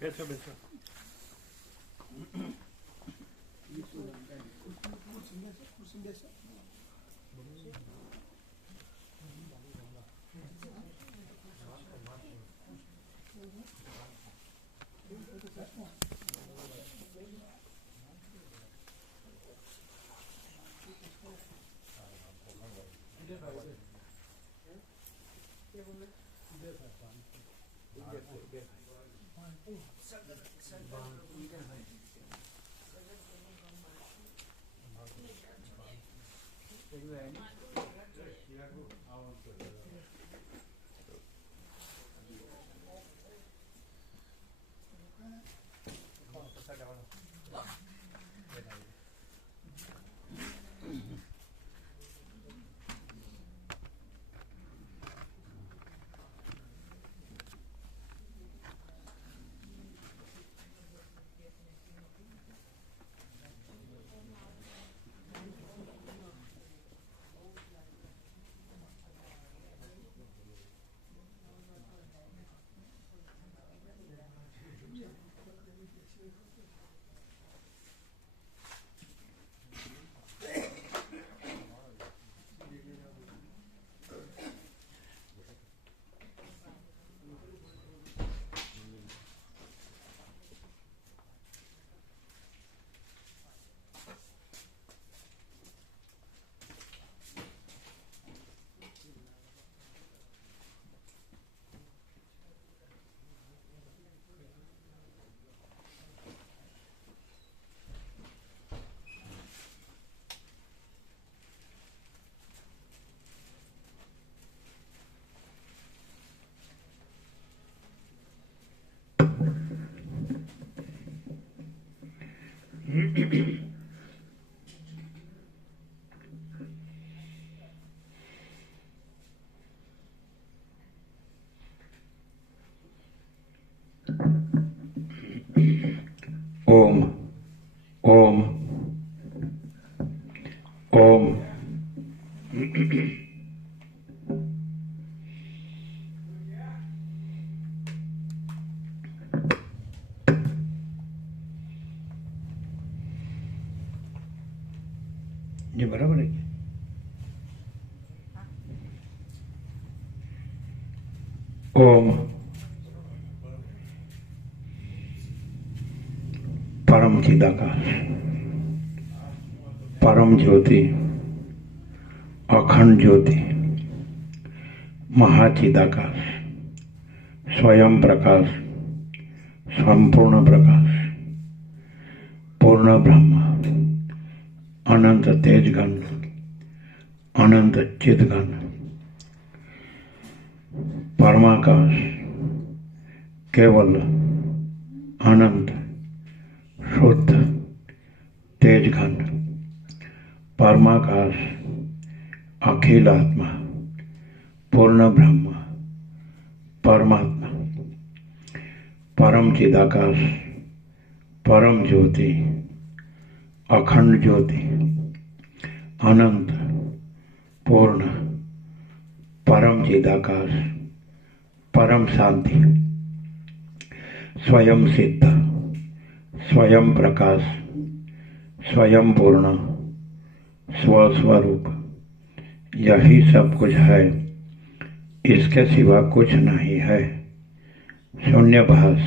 બેસો બેસો. ઓમ ઓમ ઓમ. ये बराबर है क्या? ओम परम चिदाकाश, परम ज्योति, अखंड ज्योति, महाचिदाकाश, स्वयं प्रकाश, संपूर्ण प्रकाश, पूर्ण ब्रह्म, अनंत तेजगण, अनंत चिदगण, परमाकाश, केवल अनंत शुद्ध तेजघन, परमाकाश, अखिल आत्मा, पूर्ण ब्रह्म, परमात्मा, परम चिदाकाश, परम ज्योति, अखंड ज्योति, अनंत पूर्ण परम चिदाकाश, परम शांति, स्वयं सिद्ध, स्वयं प्रकाश, स्वयं पूर्ण, स्वस्वरूप, यही सब कुछ है, इसके सिवा कुछ नहीं है। शून्यभास,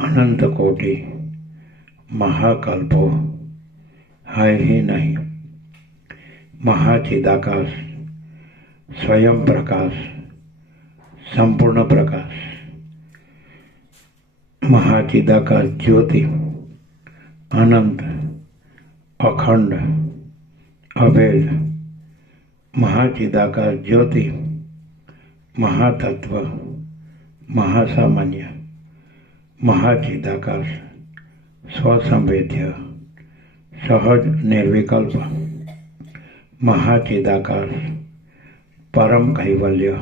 अनंत कोटि, महाकल्पो है ही नहीं। महाचिदाकाश, स्वयं प्रकाश, संपूर्ण प्रकाश, महाचिदाकाश ज्योति, अनंत, अखंड, अभेद, महाचिदाकाश ज्योति, महातत्व, महासामान्य, महाचिदाकाश, स्वसंवेद्य, सहज निर्विकल्प, महाचिदाकाश, परम कैवल्य,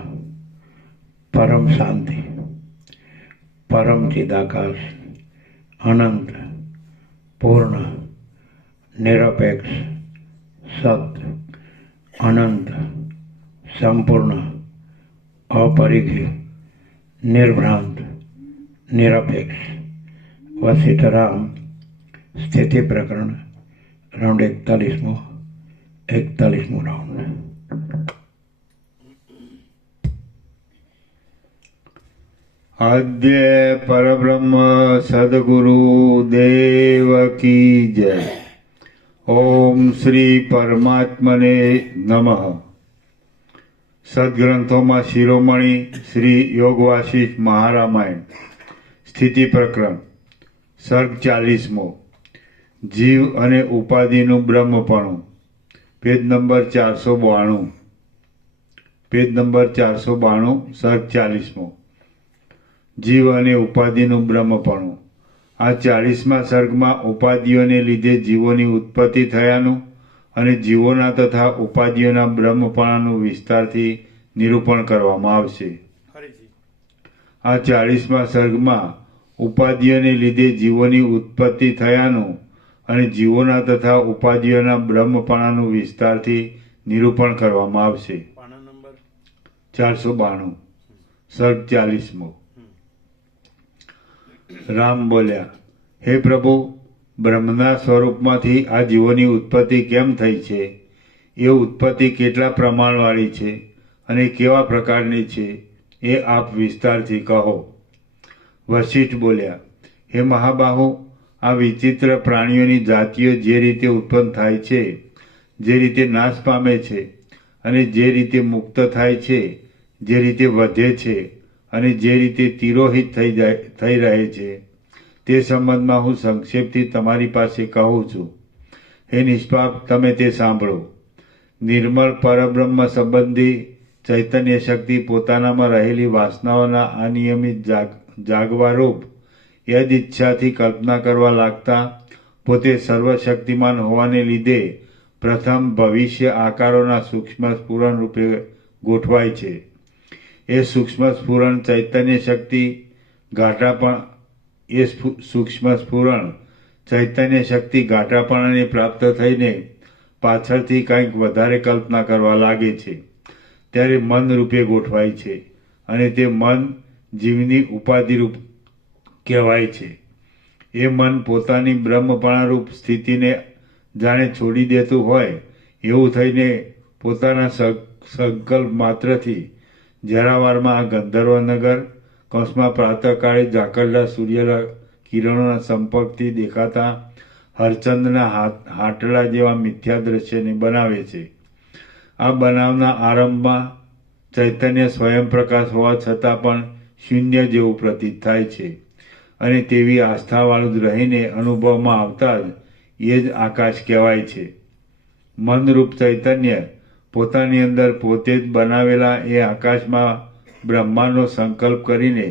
परम शांति, परम चिदाकाश, अनंत, पूर्ण, निरपेक्ष, सत्य, अनंत, संपूर्ण, अपरिघ, निर्भ्रांत, નિરપેક્ષ વસિષ્ઠરામ સ્થિતિ પ્રકરણ રાઉન્ડ 41મો રાઉન્ડ. આદ્ય પરબ્રહ્મ સદગુરુ દેવ કી જય. ઓમ શ્રી પરમાત્મને નમઃ. સદગ્રંથોમાં શિરોમણી શ્રી યોગવાસિષ્ઠ મહારામાયણ સ્થિતિ પ્રકરણ સર્ગ 40મો. જીવ અને ઉપાધિનું બ્રહ્મપણું. Page number 492. પેજ નંબર 492, સર્ગ 40મો. જીવ અને ઉપાધિનું બ્રહ્મપણું. આ 40મા સર્ગમાં ઉપાધિઓને લીધે જીવોની ઉત્પત્તિ થયાનું અને જીવોના તથા ઉપાધિઓના બ્રહ્મપણાનું વિસ્તારથી નિરૂપણ કરવામાં આવશે. આ 40મા સર્ગમાં ઉપાધિઓને લીધે જીવોની ઉત્પત્તિ થયાનું અને જીવોના તથા ઉપાધિઓના બ્રહ્મપણાનું વિસ્તારથી નિરૂપણ કરવામાં આવશે. 492, સર્ગ 40મો. રામ બોલ્યા, હે પ્રભુ, બ્રહ્મના સ્વરૂપમાંથી આ જીવોની ઉત્પત્તિ કેમ થઈ છે? એ ઉત્પત્તિ કેટલા પ્રમાણવાળી છે અને કેવા પ્રકારની છે એ આપ વિસ્તારથી કહો. વશિષ્ઠ બોલ્યા, હે મહાબાહુ, આ વિચિત્ર પ્રાણીઓની જાતિઓ જે રીતે ઉત્પન્ન થાય છે, જે રીતે નાશ પામે છે અને જે રીતે મુક્ત થાય છે, જે રીતે વધે છે અને જે રીતે તિરોહિત થઈ રહે છે, તે સંબંધમાં હું સંક્ષેપથી તમારી પાસે કહું છું. હે નિષ્પાપ, તમે તે સાંભળો. નિર્મળ પરબ્રહ્મ સંબંધી ચૈતન્ય શક્તિ પોતાનામાં રહેલી વાસનાઓના અનિયમિત જાગવારૂપ યદ ઈચ્છાથી કલ્પના કરવા લાગતા પોતે સર્વશક્તિમાન હોવાને લીધે પ્રથમ ભવિષ્ય આકારોના સૂક્ષ્મ સ્ફુરણ રૂપે ગોઠવાય છે. એ સૂક્ષ્મ સ્ફુરણ ચૈતન્ય શક્તિ ગાઢાપણાને પ્રાપ્ત થઈને પાછળથી કંઈક વધારે કલ્પના કરવા લાગે છે ત્યારે મન રૂપે ગોઠવાય છે અને તે મન જીવની ઉપાધિ રૂપ કહેવાય છે. એ મન પોતાની બ્રહ્મપણારૂપ સ્થિતિને જાણે છોડી દેતું હોય એવું થઈને પોતાના સંકલ્પ માત્રથી જરાવારમાં આ ગંધર્વનગર કૌંસમાં પ્રાતઃકાળે ઝાકળના સૂર્ય કિરણોના સંપર્કથી દેખાતા હરચંદના હાટલા જેવા મિથ્યા દ્રશ્યને બનાવે છે. આ બનાવના આરંભમાં ચૈતન્ય સ્વયં પ્રકાશ હોવા છતાં પણ શૂન્ય જેવું પ્રતીત થાય છે અને તેવી આસ્થાવાળું જ રહીને અનુભવમાં આવતા જ એ જ આકાશ કહેવાય છે. મનરૂપ ચૈતન્ય પોતાની અંદર પોતે જ બનાવેલા એ આકાશમાં બ્રહ્માનો સંકલ્પ કરીને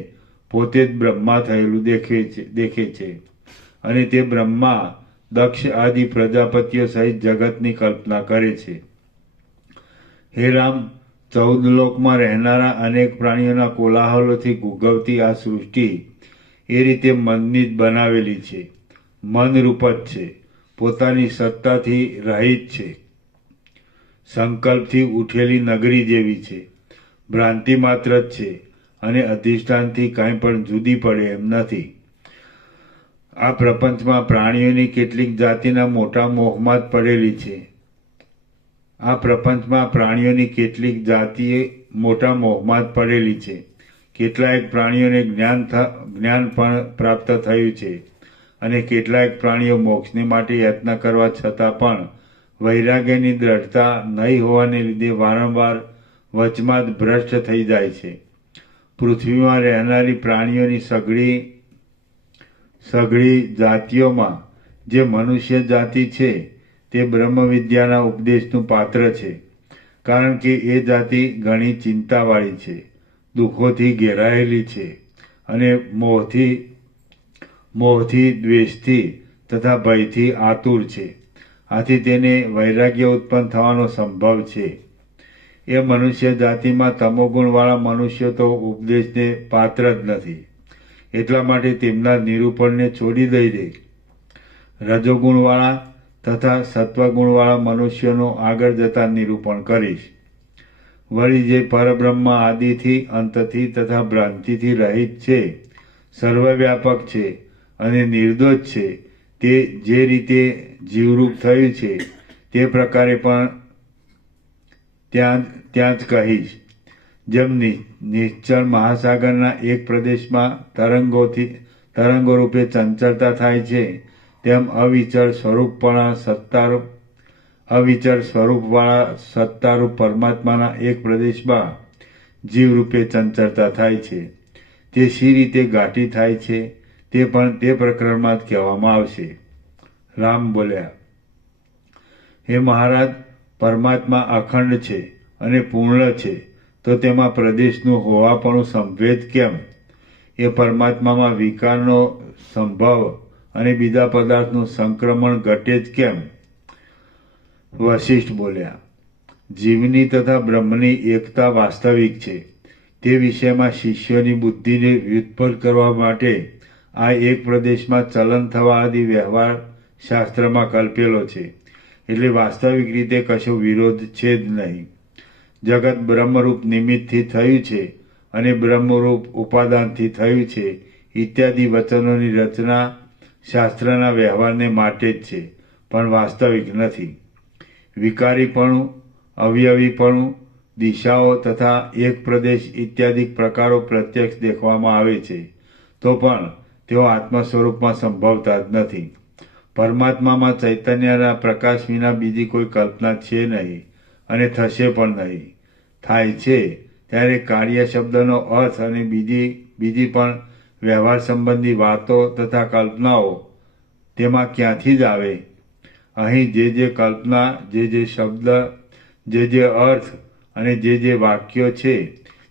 પોતે જ બ્રહ્મા થયેલું દેખે છે અને તે બ્રહ્મા દક્ષ આદિ પ્રજાપતિઓ સહિત જગતની કલ્પના કરે છે. હે રામ, 14 લોકમાં રહેનારા અનેક પ્રાણીઓના કોલાહલોથી ગુગવતી આ સૃષ્ટિ એ રીતે મનની જ બનાવેલી છે. મનરૂપ જ છે, પોતાની સત્તાથી રહિત છે, સંકલ્પથી ઉઠેલી નગરી જેવી છે, ભ્રાંતિ માત્ર જ છે અને અધિષ્ઠાનથી કાંઈ પણ જુદી પડે એમ નથી. આ પ્રપંચમાં પ્રાણીઓની કેટલીક જાતિના મોટા મોહમાં જ પડેલી છે. કેટલાક પ્રાણીઓને જ્ઞાન પણ પ્રાપ્ત થયું છે અને કેટલાક પ્રાણીઓ મોક્ષને માટે યત્ન કરવા છતાં પણ વૈરાગ્યની દ્રઢતા નહીં હોવાને લીધે વારંવાર વચમાં જ ભ્રષ્ટ થઈ જાય છે. પૃથ્વીમાં રહેનારી પ્રાણીઓની સઘળી જાતિઓમાં જે મનુષ્ય જાતિ છે તે બ્રહ્મ વિદ્યાના ઉપદેશનું પાત્ર છે, કારણ કે એ જાતિ ઘણી ચિંતાવાળી છે, દુઃખોથી ઘેરાયેલી છે અને મોહથી, દ્વેષથી તથા ભયથી આતુર છે. આથી તેને વૈરાગ્ય ઉત્પન્ન થવાનો સંભવ છે. એ મનુષ્ય જાતિમાં તમોગુણવાળા મનુષ્યો તો ઉપદેશને પાત્ર જ નથી, એટલા માટે તેમના નિરૂપણને છોડી દઈ દે. રજોગુણવાળા તથા સત્વગુણવાળા મનુષ્યોનું આગળ જતા નિરૂપણ કરીશ. વળી જે પરબ્રહ્મ આદિથી, અંતથી તથા ભ્રાંતિથી રહિત છે, સર્વવ્યાપક છે અને નિર્દોષ છે, તે જે રીતે જીવરૂપ થયું છે તે પ્રકારે પણ ત્યાં જ કહીશ. જેમ નિશ્ચળ મહાસાગરના એક પ્રદેશમાં તરંગો રૂપે ચંચળતા થાય છે, તેમ અવિચળ સ્વરૂપવાળા સત્તારૂપ પરમાત્માના એક પ્રદેશમાં જીવરૂપે ચંચળતા થાય છે. તે શી રીતે ઘાટી થાય છે તે પણ તે પ્રકરણમાં જ કહેવામાં આવશે. રામ બોલ્યા, હે મહારાજ, પરમાત્મા અખંડ છે અને પૂર્ણ છે, તો તેમાં પ્રદેશનું હોવાપણું સંભેદ કેમ? એ પરમાત્મામાં વિકારનો સંભવ અને બીજા પદાર્થનું સંક્રમણ ઘટે જ કેમ? વશિષ્ઠ બોલ્યા, જીવની તથા બ્રહ્મની એકતા વાસ્તવિક છે. તે વિષયમાં શિષ્યોની બુદ્ધિને વ્યુત્પન્ન કરવા માટે આ એક પ્રદેશમાં ચલન થવા આદિ વ્યવહાર શાસ્ત્રમાં કલ્પેલો છે. એટલે વાસ્તવિક રીતે કશો વિરોધ છે જ નહીં. જગત બ્રહ્મરૂપ નિમિત્તથી થયું છે અને બ્રહ્મરૂપ ઉપાદાનથી થયું છે ઇત્યાદિ વચનોની રચના શાસ્ત્રના વ્યવહારને માટે જ છે, પણ વાસ્તવિક નથી. વિકારીપણું, અવયવીપણું, દિશાઓ તથા એક પ્રદેશ ઇત્યાદિ પ્રકારો પ્રત્યક્ષ દેખવામાં આવે છે, તો પણ તેઓ આત્મ સ્વરૂપમાં સંભવતા જ નથી. પરમાત્મામાં ચૈતન્યના પ્રકાશ વિના બીજી કોઈ કલ્પના છે નહીં અને થશે પણ નહીં. થાય છે ત્યારે કાર્ય શબ્દનો અર્થ અને બીજી પણ વ્યવહાર સંબંધી વાતો તથા કલ્પનાઓ તેમાં ક્યાંથી જ આવે? અહીં જે કલ્પના, જે શબ્દ, જે અર્થ અને જે વાક્યો છે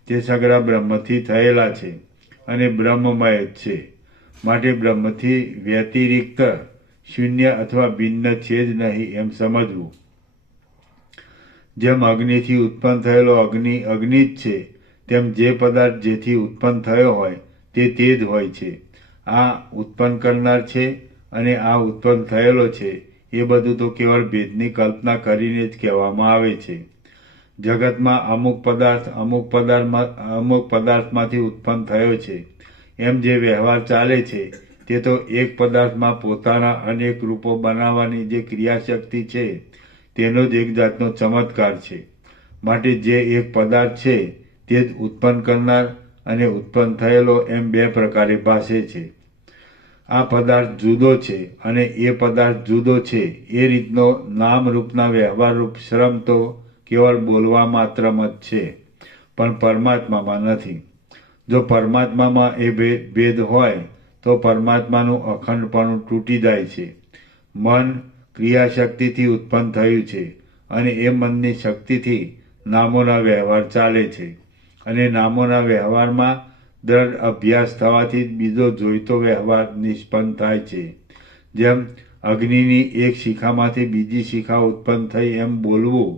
તે સગળા બ્રહ્મથી થયેલા છે અને બ્રહ્મમય જ છે. માટે બ્રહ્મથી વ્યતિરિક્ત શૂન્ય અથવા ભિન્ન છે જ નહીં એમ સમજવું. જેમ અગ્નિથી ઉત્પન્ન થયેલો અગ્નિ જ છે, તેમ જે પદાર્થ જેથી ઉત્પન્ન થયો હોય તે જ હોય છે. આ ઉત્પન્ન કરનાર છે અને આ ઉત્પન્ન થયેલો છે, એ બધું તો કેવળ ભેદની કલ્પના કરીને જ કહેવામાં આવે છે. જગતમાં અમુક પદાર્થમાંથી ઉત્પન્ન થયો છે એમ જે વ્યવહાર ચાલે છે તે તો એક પદાર્થમાં પોતાના અનેક રૂપો બનાવવાની જે ક્રિયાશક્તિ છે તેનો જ એક જાતનો ચમત્કાર છે. માટે જે એક પદાર્થ છે તે જ ઉત્પન્ન કરનાર અને ઉત્પન્ન થયેલો એમ બે પ્રકારે ભાસે છે. આ પદાર્થ જુદો છે અને એ પદાર્થ જુદો છે એ રીતનો નામરૂપના વ્યવહારરૂપ શ્રમ તો કેવળ બોલવા માત્રમાં જ છે, પણ પરમાત્મામાં નથી. જો પરમાત્મામાં એ ભેદ હોય તો પરમાત્માનું અખંડપણું તૂટી જાય છે. મન ક્રિયાશક્તિથી ઉત્પન્ન થયું છે અને એ મનની શક્તિથી નામોના વ્યવહાર ચાલે છે અને નામોના વ્યવહારમાં દ્રઢ અભ્યાસ થવાથી જ બીજો જોઈતો વ્યવહાર નિષ્પન્ન થાય છે. જેમ અગ્નિની એક શિખામાંથી બીજી શિખા ઉત્પન્ન થઈ એમ બોલવું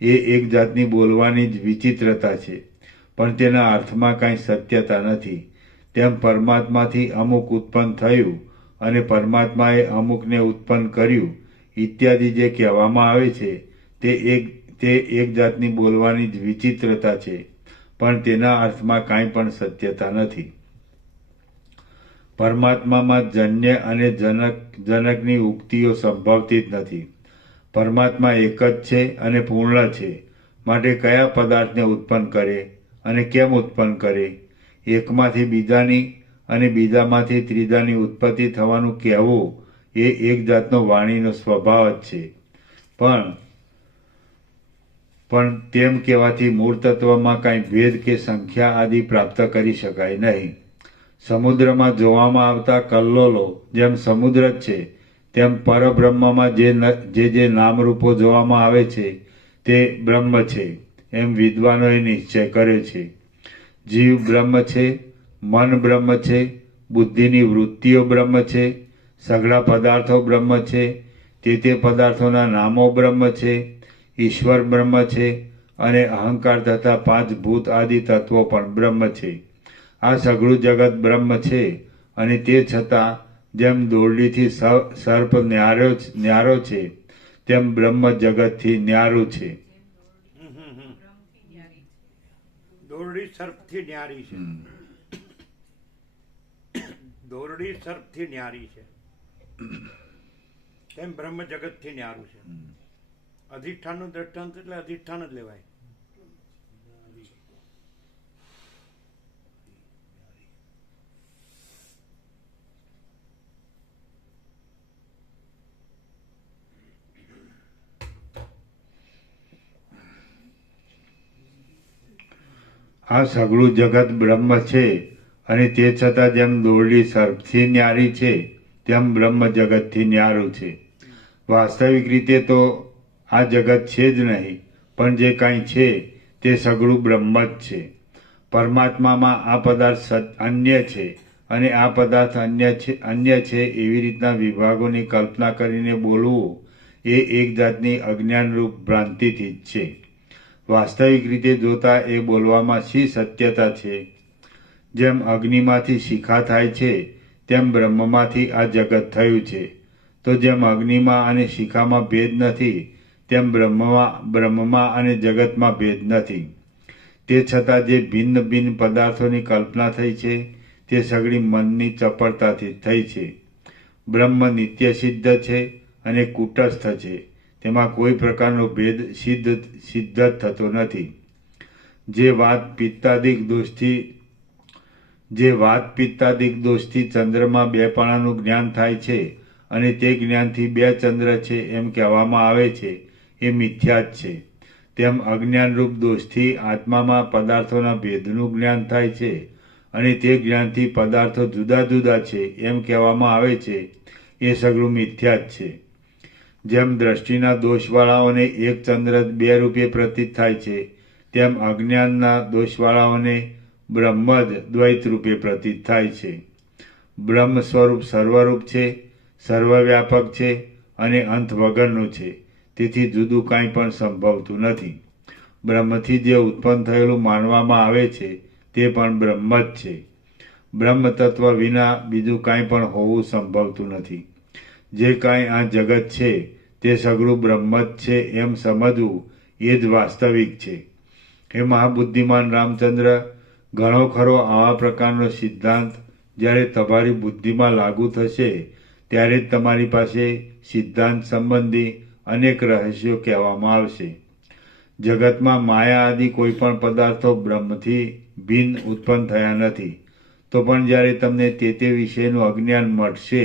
એ એક જાતની બોલવાની જ વિચિત્રતા છે, પણ તેના અર્થમાં કાંઈ સત્યતા નથી. તેમ પરમાત્માથી અમુક ઉત્પન્ન થયું અને પરમાત્માએ અમુકને ઉત્પન્ન કર્યું ઇત્યાદિ જે કહેવામાં આવે છે તે એક જાતની બોલવાની જ વિચિત્રતા છે, પણ તેના અર્થમાં કાંઈ પણ સત્યતા નથી. પરમાત્મામાં જન્ય અને જનકની ઉક્તિઓ સંભવતી જ નથી. પરમાત્મા એક જ છે અને પૂર્ણ છે. માટે કયા પદાર્થને ઉત્પન્ન કરે અને કેમ ઉત્પન્ન કરે? એકમાંથી બીજાની અને બીજામાંથી ત્રીજાની ઉત્પત્તિ થવાનું કહેવું એ એક જાતનો વાણીનો સ્વભાવ જ છે. પણ તેમ કહેવાથી મૂળ તત્વમાં કાંઈ ભેદ કે સંખ્યા આદિ પ્રાપ્ત કરી શકાય નહીં. સમુદ્રમાં જોવામાં આવતા કલ્લોલો જેમ સમુદ્ર જ છે, તેમ પરબ્રહ્મમાં જે નામરૂપો જોવામાં આવે છે તે બ્રહ્મ છે એમ વિદ્વાનોએ નિશ્ચય કર્યો છે. જીવ બ્રહ્મ છે, મન બ્રહ્મ છે, બુદ્ધિની વૃત્તિઓ બ્રહ્મ છે, સઘળા પદાર્થો બ્રહ્મ છે, તે પદાર્થોના નામો બ્રહ્મ છે, ઈશ્વર બ્રહ્મ છે અને અહંકાર તથા પાંચ ભૂત આદિ તત્વો પણ બ્રહ્મ છે. આ સઘળું જગત બ્રહ્મ છે અને તે છતાં જેમ દોરડીથી સર્પ ન્યારો છે તેમ બ્રહ્મ જગતથી ન્યારું છે. દોરડી સર્પથી ન્યારી છે. દોરડી સર્પથી ન્યારી છે તેમ બ્રહ્મ જગતથી ન્યારું છે. અધિષ્ઠાનનું દ્રષ્ટાંત એટલે અધિષ્ઠાન જ લેવાય. આ સઘળું જગત બ્રહ્મ છે અને તે છતાં જેમ દોરડી સર્પથી ન્યારી છે તેમ બ્રહ્મ જગતથી ન્યારું છે. વાસ્તવિક રીતે તો આ જગત છે જ નહીં, પણ જે કાંઈ છે તે સઘળું બ્રહ્મ જ છે. પરમાત્મામાં આ પદાર્થ અન્ય છે અને આ પદાર્થ અન્ય છે એવી રીતના વિભાગોની કલ્પના કરીને બોલવું એ એક જાતની અજ્ઞાનરૂપ ભ્રાંતિથી જ છે. વાસ્તવિક રીતે જોતા એ બોલવામાં શી સત્યતા છે? જેમ અગ્નિમાંથી શિખા થાય છે તેમ બ્રહ્મમાંથી આ જગત થયું છે. તો જેમ અગ્નિમાં અને શિખામાં ભેદ નથી તેમ બ્રહ્મમાં અને જગતમાં ભેદ નથી. તે છતાં જે ભિન્ન ભિન્ન પદાર્થોની કલ્પના થઈ છે તે સઘળી મનની ચપળતાથી થઈ છે. બ્રહ્મ નિત્ય સિદ્ધ છે અને કૂટસ્થ છે. તેમાં કોઈ પ્રકારનો ભેદ સિદ્ધ જ થતો નથી. જે વાત પિત્તાદિક દોષથી ચંદ્રમાં બે પાણાનું જ્ઞાન થાય છે અને તે જ્ઞાનથી બે ચંદ્ર છે એમ કહેવામાં આવે છે એ મિથ્યા જ છે. તેમ અજ્ઞાનરૂપ દોષથી આત્મામાં પદાર્થોના ભેદનું જ્ઞાન થાય છે અને તે જ્ઞાનથી પદાર્થો જુદા જુદા છે એમ કહેવામાં આવે છે એ સઘળું મિથ્યા જ છે. જેમ દ્રષ્ટિના દોષવાળાઓને એક ચંદ્ર બે રૂપે પ્રતીત થાય છે તેમ અજ્ઞાનના દોષવાળાઓને બ્રહ્મ જ દ્વૈત રૂપે પ્રતીત થાય છે. બ્રહ્મ સ્વરૂપ સર્વરૂપ છે, સર્વવ્યાપક છે અને અંત વગરનું છે. તેથી જુદું કાંઈ પણ સંભવતું નથી. બ્રહ્મથી જે ઉત્પન્ન થયેલું માનવામાં આવે છે તે પણ બ્રહ્મ જ છે. બ્રહ્મ તત્વ વિના બીજું કાંઈ પણ હોવું સંભવતું નથી. જે કાંઈ આ જગત છે તે સઘળું બ્રહ્મ જ છે એમ સમજવું એ જ વાસ્તવિક છે. હે મહાબુદ્ધિમાન રામચંદ્ર, ઘણો ખરો આવા પ્રકારનો સિદ્ધાંત જ્યારે તમારી બુદ્ધિમાં લાગુ થશે ત્યારે જ તમારી પાસે સિદ્ધાંત સંબંધી અનેક રહસ્યો કહેવામાં આવશે. જગતમાં માયા આદિ કોઈ પણ પદાર્થો બ્રહ્મથી ભિન્ન ઉત્પન્ન થયા નથી. તો પણ જ્યારે તમને તે વિશેનું અજ્ઞાન મળશે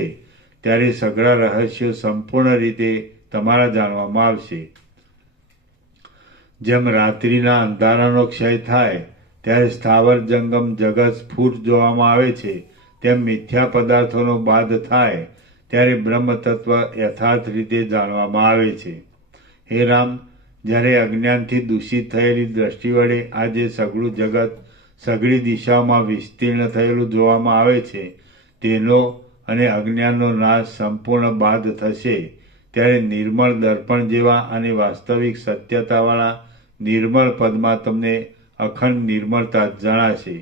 ત્યારે સઘળા રહસ્યો સંપૂર્ણ રીતે તમારા જાણવામાં આવશે. જેમ રાત્રિના અંધારાનો ક્ષય થાય ત્યારે સ્થાવર જંગમ જગત સ્ફુટ જોવામાં આવે છે તેમ મિથ્યા પદાર્થોનો બાદ થાય ત્યારે બ્રહ્મ તત્વ યથાર્થ રીતે જાણવામાં આવે છે. હે રામ, જ્યારે અજ્ઞાનથી દૂષિત થયેલી દ્રષ્ટિ વડે આ જે સઘળું જગત સઘળી દિશાઓમાં વિસ્તીર્ણ થયેલું જોવામાં આવે છે તેનો અને અજ્ઞાનનો નાશ સંપૂર્ણ બાદ થશે ત્યારે નિર્મળ દર્પણ જેવા અને વાસ્તવિક સત્યતાવાળા નિર્મળ પદમાં તમને અખંડ નિર્મળતા જણાશે.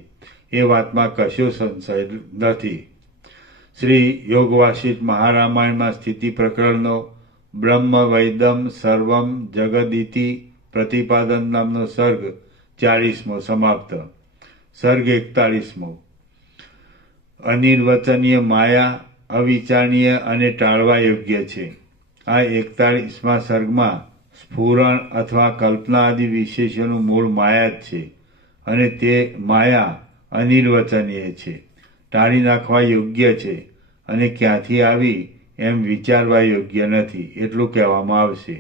એ વાતમાં કશો સંશય નથી. શ્રી યોગ વાસિષ્ઠ મહારામાયણમાં સ્થિતિ પ્રકરણનો બ્રહ્મ વૈદમ સર્વમ જગદિતિ પ્રતિપાદન નામનો સર્ગ 40મો સમાપ્ત. સર્ગ 41મો. અનિર્વચનીય માયા અવિચારણીય અને ટાળવા યોગ્ય છે. આ 41મા સર્ગમાં સ્ફુરણ અથવા કલ્પના આદિ વિશેષોનું મૂળ માયા જ છે અને તે માયા અનિર્વચનીય છે, ટાળી નાખવા યોગ્ય છે અને ક્યાંથી આવી એમ વિચારવા યોગ્ય નથી એટલું કહેવામાં આવશે.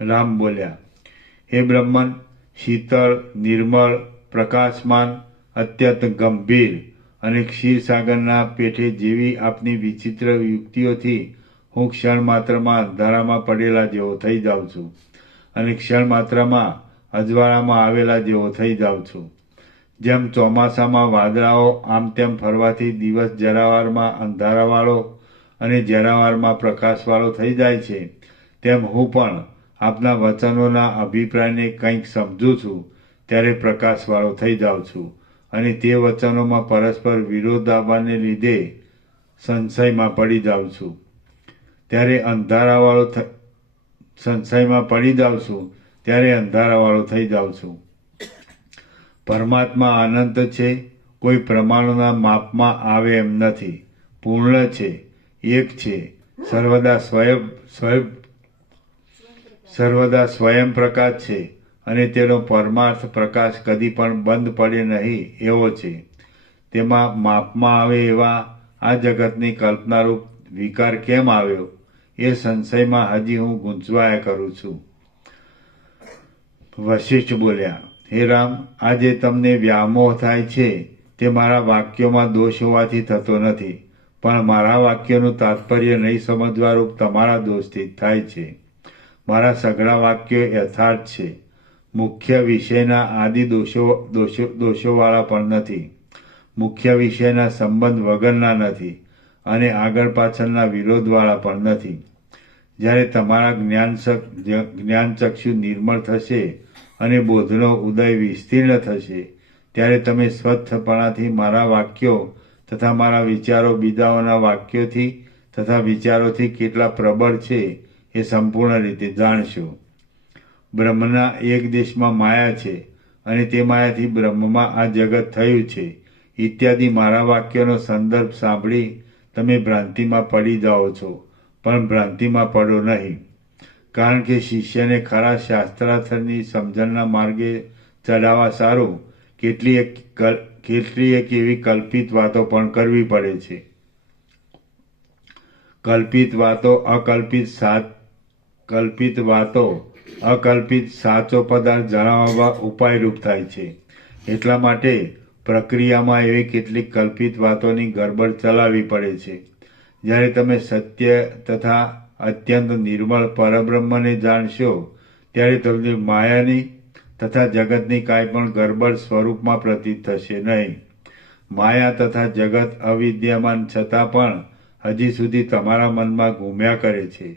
રામ બોલ્યા, હે બ્રહ્મન, શીતળ, નિર્મળ, પ્રકાશમાન, અત્યંત ગંભીર અને ક્ષીરસાગરના પેઠે જેવી આપની વિચિત્ર યુક્તિઓથી હું ક્ષણ માત્રમાં અંધારામાં પડેલા જેવો થઈ જાઉં છું અને ક્ષણ માત્રમાં અજવાળામાં આવેલા જેવો થઈ જાઉં છું. જેમ ચોમાસામાં વાદળાઓ આમ તેમ ફરવાથી દિવસ જરાવારમાં અંધારાવાળો અને જરાવારમાં પ્રકાશવાળો થઈ જાય છે તેમ હું પણ આપના વચનોના અભિપ્રાયને કંઈક સમજું છું ત્યારે પ્રકાશવાળો થઈ જાઉં છું અને તે વચનોમાં પરસ્પર વિરોધ આવવાને લીધે સંશયમાં પડી જાઉં છું ત્યારે અંધારાવાળો થઈ જાઉં છું. પરમાત્મા અનંત છે, કોઈ પ્રમાણોના માપમાં આવે એમ નથી પૂર્ણ છે, એક છે, સર્વદા સ્વયં પ્રકાશ છે અને તેનો પરમાર્થ પ્રકાશ કદી પણ બંધ પડે નહીં એવો છે. તેમાં માપમાં આવે એવા આ જગતની કલ્પનારૂપ વિકાર કેમ આવ્યો એ સંશયમાં હજી હું ગૂંચવાયા કરું છું. વશિષ્ઠ બોલ્યા, હે રામ, આજે તમને વ્યામોહ થાય છે તે મારા વાક્યોમાં દોષ હોવાથી થતો નથી, પણ મારા વાક્યોનું તાત્પર્ય નહીં સમજવારૂપ તમારા દોષથી થાય છે. મારા સઘળા વાક્યો યથાર્થ છે, મુખ્ય વિષયના આદિ દોષોવાળા પણ નથી, મુખ્ય વિષયના સંબંધ વગરના નથી અને આગળ પાછળના વિરોધવાળા પણ નથી. જ્યારે તમારા જ્ઞાનચક્ષુ નિર્મળ થશે અને બોધનો ઉદય વિસ્તીર્ણ થશે, ત્યારે તમે સ્વચ્છપણાથી મારા વાક્યો તથા મારા વિચારો બીજાઓના વાક્યોથી તથા વિચારોથી કેટલા પ્રબળ છે એ સંપૂર્ણ રીતે જાણશો. બ્રહ્મના એક દેશમાં માયા છે અને તે માયાથી બ્રહ્મમાં આ જગત થયું છે ઇત્યાદિ મારા વાક્યનો સંદર્ભ સાંભળી તમે ભ્રાંતિમાં પડી જાઓ છો, પણ ભ્રાંતિમાં પડો નહીં. કારણ કે શિષ્યને ખરા શાસ્ત્રાર્થની સમજણના માર્ગે ચડાવવા સારું કેટલીય એવી કલ્પિત વાતો પણ કરવી પડે છે. કલ્પિત વાતો અકલ્પિત સાચો પદાર્થ જણાવવા ઉપાયરૂપ થાય છે. એટલા માટે પ્રક્રિયામાં એવી કેટલીક કલ્પિત વાતોની ગરબડ ચલાવવી પડે છે. જ્યારે તમે સત્ય તથા અત્યંત નિર્મળ પરબ્રહ્મને જાણશો, ત્યારે તમને માયાની તથા જગતની કાંઈ પણ ગરબડ સ્વરૂપમાં પ્રતીત થશે નહીં. માયા તથા જગત અવિદ્યમાન છતાં પણ હજી સુધી તમારા મનમાં ઘૂમ્યા કરે છે,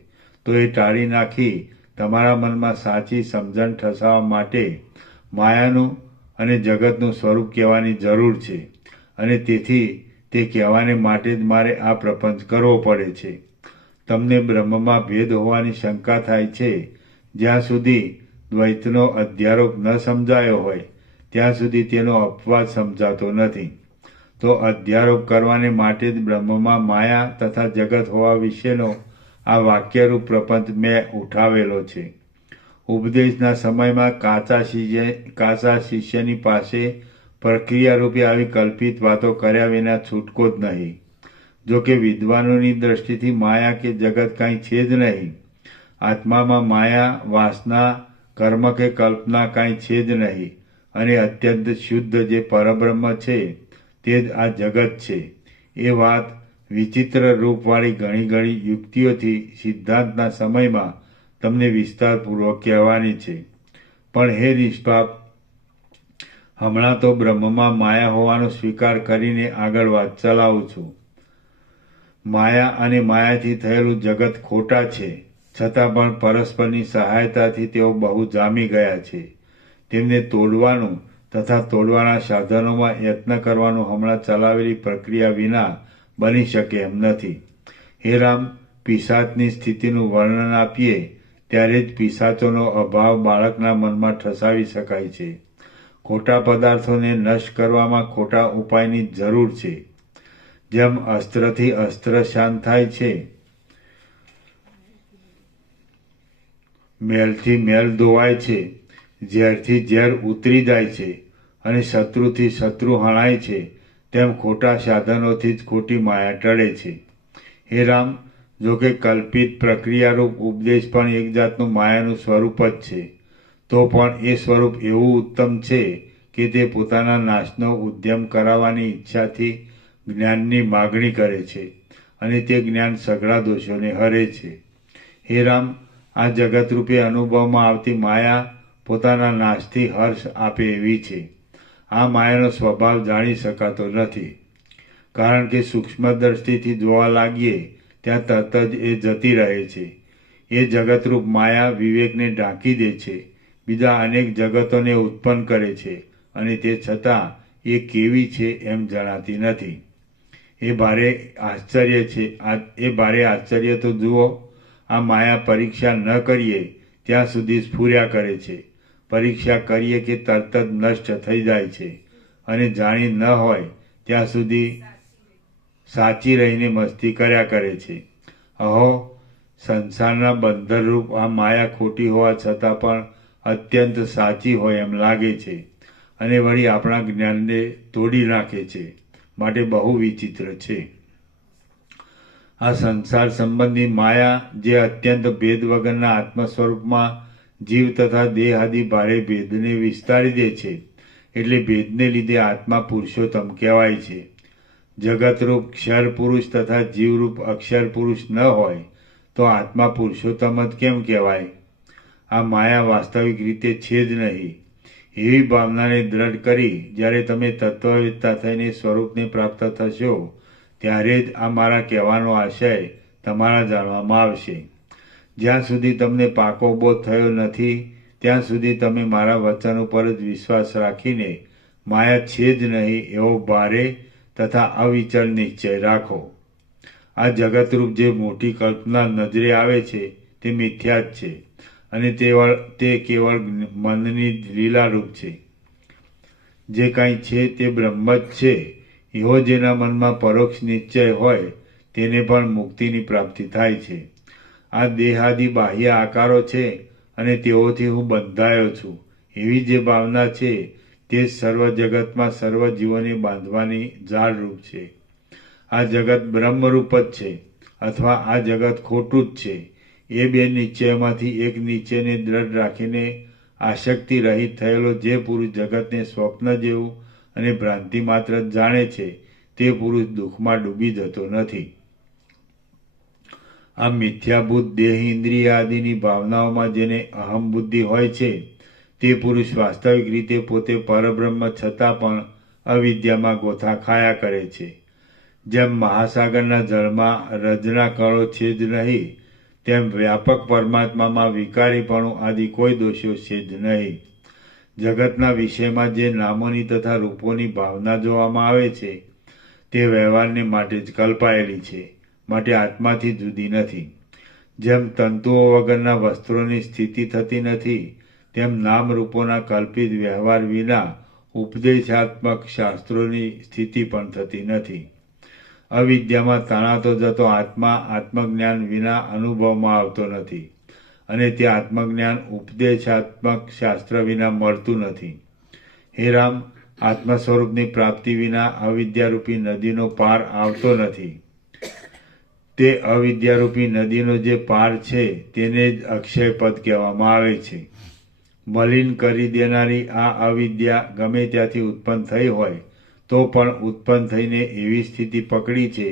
તો એ ટાળી નાખી તમારા મનમાં સાચી સમજણ ઠસાવવા માટે માયાનું અને જગતનું સ્વરૂપ કહેવાની જરૂર છે. અને તેથી તે કહેવાને માટે જ મારે આ પ્રપંચ કરવો પડે છે. તમને બ્રહ્મમાં ભેદ હોવાની શંકા થાય છે. જ્યાં સુધી દ્વૈતનો અધ્યારોપ ન સમજાયો હોય ત્યાં સુધી તેનો અપવાદ સમજાતો નથી. તો અધ્યારોપ કરવાને માટે જ બ્રહ્મમાં માયા તથા જગત હોવા વિશેનો આ વાક્યરૂપ પ્રપંચ મેં ઉઠાવેલો છે. ઉપદેશના સમયમાં કાચા શિષ્યની પાસે પ્રક્રિયારૂપે આવી કલ્પિત વાતો કર્યા વિના છૂટકો જ નહીં. જો કે વિદ્વાનોની દ્રષ્ટિથી માયા કે જગત કાંઈ છે જ નહીં. આત્મામાં માયા, વાસના, કર્મ કે કલ્પના કાંઈ છે જ નહીં અને અત્યંત શુદ્ધ જે પરબ્રહ્મ છે તે જ આ જગત છે. એ વાત વિચિત્ર રૂપવાળી ઘણી ઘણી યુક્તિઓથી સિદ્ધાંતના સમયમાં તમને વિસ્તારપૂર્વક કહેવાની છે. પણ હે નિષ્પાપ, હમણાં તો બ્રહ્મમાં માયા હોવાનો સ્વીકાર કરીને આગળ વાત ચલાવું છું. માયા અને માયાથી થયેલું જગત ખોટા છે, છતાં પણ પરસ્પરની સહાયતાથી તેઓ બહુ જામી ગયા છે. તેમને તોડવાનું તથા તોડવાના સાધનોમાં યત્ન કરવાનું હમણાં ચલાવેલી પ્રક્રિયા વિના બની શકે એમ નથી. હે રામ, પિશાચની સ્થિતિનું વર્ણન આપીએ ત્યારે જ પિશાચોનો અભાવ બાળકના મનમાં ઠસાવી શકાય છે. ખોટા પદાર્થોને નષ્ટ કરવામાં ખોટા ઉપાયની જરૂર છે. જેમ અસ્ત્રથી અસ્ત્ર શાંત થાય છે, મેલથી મેલ ધોવાય છે, ઝેરથી ઝેર ઉતરી જાય છે અને શત્રુથી શત્રુ હણાય છે, તેમ ખોટા સાધનોથી જ ખોટી માયા ટળે છે. હે રામ, જો કે કલ્પિત પ્રક્રિયારૂપ ઉપદેશ પણ એક જાતનું માયાનું સ્વરૂપ જ છે, તો પણ એ સ્વરૂપ એવું ઉત્તમ છે કે તે પોતાના નાશનો ઉદ્યમ કરાવવાની ઈચ્છાથી જ્ઞાનની માગણી કરે છે અને તે જ્ઞાન સઘળા દોષોને હરે છે. હે રામ, આ જગતરૂપે અનુભવમાં આવતી માયા પોતાના નાશથી હર્ષ આપે એવી છે. આ માયાનો સ્વભાવ જાણી શકાતો નથી, કારણ કે સૂક્ષ્મ દ્રષ્ટિથી જોવા લાગીએ ત્યાં તરત જ એ જતી રહે છે. એ જગતરૂપ માયા વિવેકને ઢાંકી દે છે, બીજા અનેક જગતોને ઉત્પન્ન કરે છે અને તે છતાં એ કેવી છે એમ જણાતી નથી. એ ભારે આશ્ચર્ય તો જુઓ. આ માયા પરીક્ષા ન કરીએ ત્યાં સુધી સ્ફુર્યા કરે છે, પરીક્ષા કરીએ કે તરત જ નષ્ટ થઈ જાય છે અને જાણી ન હોય ત્યાં સુધી સાચી રહીને મસ્તી કર્યા કરે છે. અહો, સંસારના બંધનરૂપ આ માયા ખોટી હોવા છતાં પણ અત્યંત સાચી હોય એમ લાગે છે અને વળી આપણા જ્ઞાનને તોડી નાખે છે. માટે બહુ વિચિત્ર છે. આ સંસાર સંબંધી માયા જે અત્યંત ભેદ વગરના આત્મ સ્વરૂપમાં જીવ તથા દેહ આદિ ભારે ભેદને વિસ્તારી દે છે. એટલે ભેદને લીધે આત્મા પુરુષોત્તમ કહેવાય છે. જગતરૂપ ક્ષર પુરુષ તથા જીવરૂપ અક્ષર પુરુષ ન હોય તો આત્મા પુરુષોત્તમ જ કેમ કહેવાય? આ માયા વાસ્તવિક રીતે છે જ નહીં. એવી ભાવનાને દ્રઢ કરી જ્યારે તમે તત્વવેત્તા થઈને સ્વરૂપને પ્રાપ્ત થશો ત્યારે જ આ મારા કહેવાનો આશય તમારા જાણવામાં આવશે. જ્યાં સુધી તમને પાકો બોધ થયો નથી ત્યાં સુધી તમે મારા વચન ઉપર જ વિશ્વાસ રાખીને માયા છે જ નહીં એવો ભારે તથા અવિચળ નિશ્ચય રાખો. આ જગતરૂપ જે મોટી કલ્પના નજરે આવે છે તે મિથ્યા જ છે અને તે કેવળ મનની લીલારૂપ છે. જે કાંઈ છે તે બ્રહ્મ જ છે એવો જેના મનમાં પરોક્ષ નિશ્ચય હોય તેને પણ મુક્તિની પ્રાપ્તિ થાય છે. આ દેહાદિ બાહ્ય આકારો છે અને તેઓથી હું બંધાયો છું એવી જે ભાવના છે તે સર્વ જગતમાં સર્વ જીવોને બાંધવાની જાળરૂપ છે. આ જગત બ્રહ્મરૂપ જ છે અથવા આ જગત ખોટું જ છે. એ બે નિશ્ચયમાંથી એક નિશ્ચયને દ્રઢ રાખીને આસક્તિ રહિત થયેલો જે પુરુષ જગતને સ્વપ્ન જેવું અને ભ્રાંતિ માત્ર જ જાણે છે તે પુરુષ દુઃખમાં ડૂબી જતો નથી. આ મિથ્યાભૂત દેહ ઇન્દ્રિય આદિની ભાવનાઓમાં જેને અહમ બુદ્ધિ હોય છે તે પુરુષ વાસ્તવિક રીતે પોતે પરબ્રહ્મ છતાં પણ અવિદ્યામાં ગોથા ખાયા કરે છે. જેમ મહાસાગરના જળમાં રજના કણો છે જ નહીં તેમ વ્યાપક પરમાત્મામાં વિકારીપણું આદિ કોઈ દોષો છે જ નહીં. જગતના વિષયમાં જે નામોની તથા રૂપોની ભાવના જોવામાં આવે છે તે વ્યવહારને માટે જ કલ્પાયેલી છે, માટે આત્માથી જુદી નથી. જેમ તંતુઓ વગરના વસ્ત્રોની સ્થિતિ થતી નથી તેમ નામરૂપોના કલ્પિત વ્યવહાર વિના ઉપદેશાત્મક શાસ્ત્રોની સ્થિતિ પણ થતી નથી. અવિદ્યામાં તણાતો જતો આત્મા આત્મજ્ઞાન વિના અનુભવમાં આવતો નથી અને તે આત્મજ્ઞાન ઉપદેશાત્મક શાસ્ત્ર વિના મળતું નથી. હે રામ, આત્મ સ્વરૂપની પ્રાપ્તિ વિના અવિદ્યારૂપી નદીનો પાર આવતો નથી. તે અવિદ્યારૂપી નદીનો જે પાર છે તેને જ અક્ષયપદ કહેવામાં આવે છે. મલિન કરી દેનારી આ અવિદ્યા ગમે ત્યાંથી ઉત્પન્ન થઈ હોય તો પણ ઉત્પન્ન થઈને એવી સ્થિતિ પકડી છે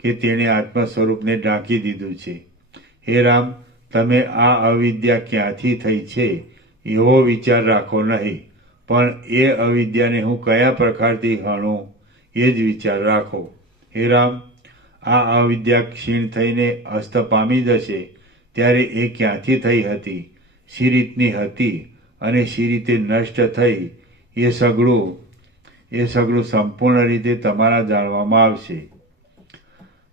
કે તેણે આત્મ સ્વરૂપને ઢાંકી દીધું છે. હે રામ, તમે આ અવિદ્યા ક્યાંથી થઈ છે એવો વિચાર રાખો નહીં, પણ એ અવિદ્યાને હું કયા પ્રકારથી હણું એ જ વિચાર રાખો. હે રામ, આ અવિદ્યા ક્ષીણ થઈને અસ્ત પામી જશે ત્યારે એ ક્યાંથી થઈ હતી, શી રીતની હતી અને શી રીતે નષ્ટ થઈ એ સગળું સંપૂર્ણ રીતે તમારા જાણવામાં આવશે.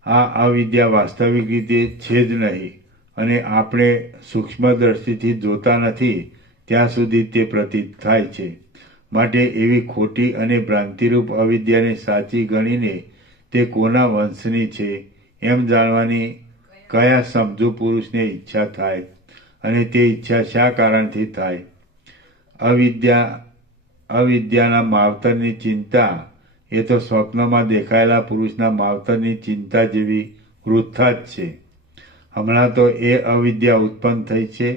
આ અવિદ્યા વાસ્તવિક રીતે છે જ નહીં અને આપણે સૂક્ષ્મ દ્રષ્ટિથી જોતા નથી ત્યાં સુધી તે પ્રતીત થાય છે. માટે એવી ખોટી અને ભ્રાંતિરૂપ અવિદ્યાને સાચી ગણીને તે કોના વંશની છે એમ જાણવાની કયા સમજુ પુરુષને ઈચ્છા થાય અને તે ઈચ્છા શા કારણથી થાય? અવિદ્યાના માવતરની ચિંતા એ તો સ્વપ્નમાં દેખાયેલા પુરુષના માવતરની ચિંતા જેવી વૃથા જ છે. હમણાં તો એ અવિદ્યા ઉત્પન્ન થઈ છે,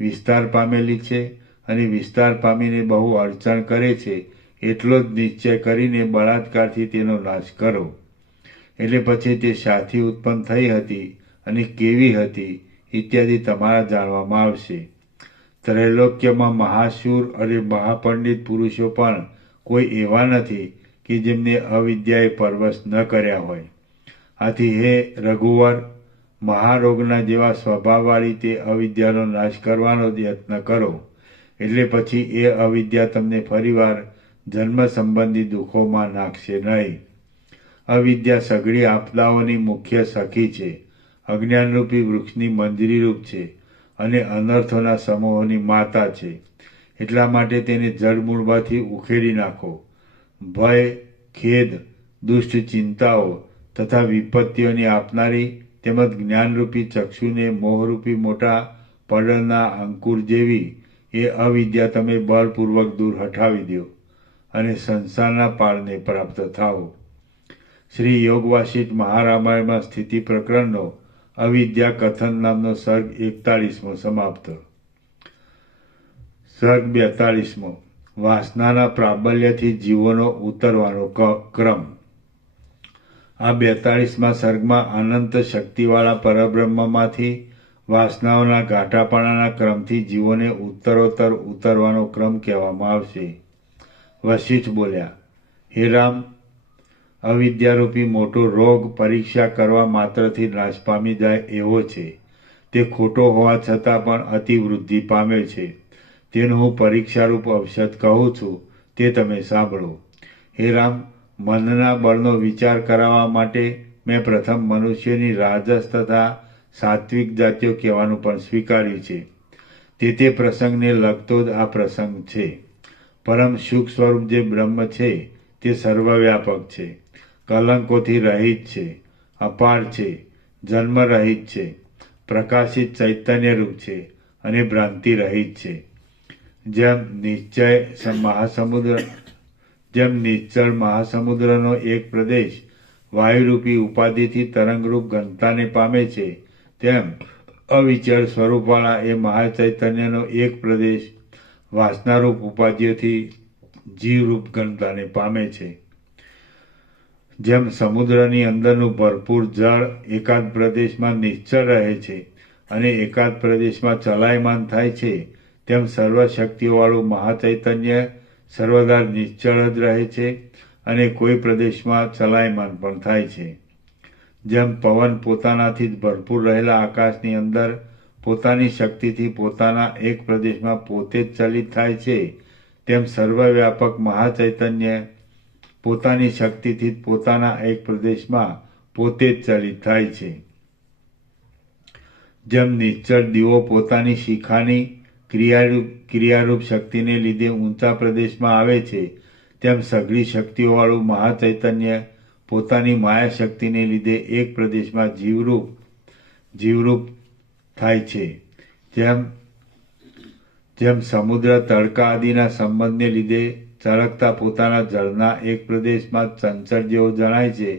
વિસ્તાર પામેલી છે અને વિસ્તાર પામીને બહુ અડચણ કરે છે એટલો જ નિશ્ચય કરીને બળાત્કારથી તેનો નાશ કરો. એટલે પછી તે શાથી ઉત્પન્ન થઈ હતી અને કેવી હતી ઇત્યાદિ તમારા જાણવામાં આવશે. ત્રૈલોક્યમાં મહાશૂર અને મહાપંડિત પુરુષો પણ કોઈ એવા નથી કે જેમને અવિદ્યાએ પરવશ ન કર્યા હોય. આથી હે રઘુવર, મહારોગના જેવા સ્વભાવવાળી તે અવિદ્યાનો નાશ કરવાનો યત્ન કરો. એટલે પછી એ અવિદ્યા તમને ફરીવાર જન્મ સંબંધી દુઃખોમાં નાખશે નહીં. અવિદ્યા સઘળી આપદાઓની મુખ્ય સખી છે, અજ્ઞાનરૂપી વૃક્ષની મંજરીરૂપ છે અને અનર્થોના સમૂહોની માતા છે. એટલા માટે તેને જળમૂળમાંથી ઉખેડી નાખો. ભય, ખેદ, દુષ્ટ ચિંતાઓ, તથા વિપત્તિઓની આપનારી તેમજ જ્ઞાનરૂપી ચક્ષુને મોહરૂપી મોટા પડલના અંકુર જેવી એ અવિદ્યા તમે બળપૂર્વક દૂર હટાવી દો અને સંસારના પારને પ્રાપ્ત થાઓ. શ્રી યોગ વાસિષ્ઠ મહારામાયણમાં સ્થિતિ પ્રકરણનો અવિદ્યા કથન નામનો સર્ગ 41મો સમાપ્ત. સર્ગ 42મો વાસનાના પ્રાબલ્યથી જીવોનો ઉતરવાનો ક્રમ. આ 42મા સર્ગમાં અનંત શક્તિવાળા પરબ્રહ્મમાંથી વાસનાઓના ગાંઠાપણાના ક્રમથી જીવોને ઉત્તરોત્તર ઉતરવાનો ક્રમ કહેવામાં આવશે. વશિષ્ઠ બોલ્યા, હે રામ, અવિદ્યારૂપી મોટો રોગ પરીક્ષા કરવા માત્રથી નાશ પામી જાય એવો છે. તે ખોટો હોવા છતાં પણ અતિવૃદ્ધિ પામે છે. તેનું હું પરીક્ષારૂપ ઔષધ કહું છું, તે તમે સાંભળો. હે રામ, મનના બળનો વિચાર કરાવવા માટે મેં પ્રથમ મનુષ્યની રાજસ તથા સાત્વિક જાતિઓ કહેવાનું પણ સ્વીકાર્યું છે. તે પ્રસંગને લગતો જ આ પ્રસંગ છે. પરમ સુખ સ્વરૂપ જે બ્રહ્મ છે તે સર્વવ્યાપક છે, કલંકોથી રહિત છે, અપાર છે, જન્મ રહિત છે, પ્રકાશિત ચૈતન્યરૂપ છે અને ભ્રાંતિ રહિત છે. જેમ નિશ્ચળ મહાસમુદ્રનો એક પ્રદેશ વાયુરૂપી ઉપાધિથી તરંગરૂપ ઘનતાને પામે છે, તેમ અવિચળ સ્વરૂપવાળા એ મહાચૈતન્યનો એક પ્રદેશ વાસનારૂપ ઉપાધિઓથી જીવરૂપ ઘનતાને પામે છે. જેમ સમુદ્રની અંદરનું ભરપૂર જળ એકાદ પ્રદેશમાં નિશ્ચળ રહે છે અને એકાદ પ્રદેશમાં ચલાયમાન થાય છે, તેમ સર્વશક્તિઓવાળું મહાચૈતન્ય સર્વદા નિશ્ચળ જ રહે છે અને કોઈ પ્રદેશમાં ચલાયમાન પણ થાય છે. જેમ પવન પોતાનાથી જ ભરપૂર રહેલા આકાશની અંદર પોતાની શક્તિથી પોતાના એક પ્રદેશમાં પોતે જ ચલિત થાય છે, તેમ સર્વવ્યાપક મહાચૈતન્ય પોતાની શક્તિથી જ પોતાના એક પ્રદેશમાં પોતે જ ચલિત થાય છે. જેમ નિશ્ચળ દીવો પોતાની શિખાની ક્રિયારૂપ શક્તિને લીધે ઊંચા પ્રદેશમાં આવે છે, તેમ સઘળી શક્તિઓવાળું મહાચૈતન્ય પોતાની માયા શક્તિને લીધે એક પ્રદેશમાં જીવરૂપ થાય છે. જેમ સમુદ્ર તડકા આદિના સંબંધને લીધે ચળકતા પોતાના જળના એક પ્રદેશમાં ચંચળ જેવો જણાય છે,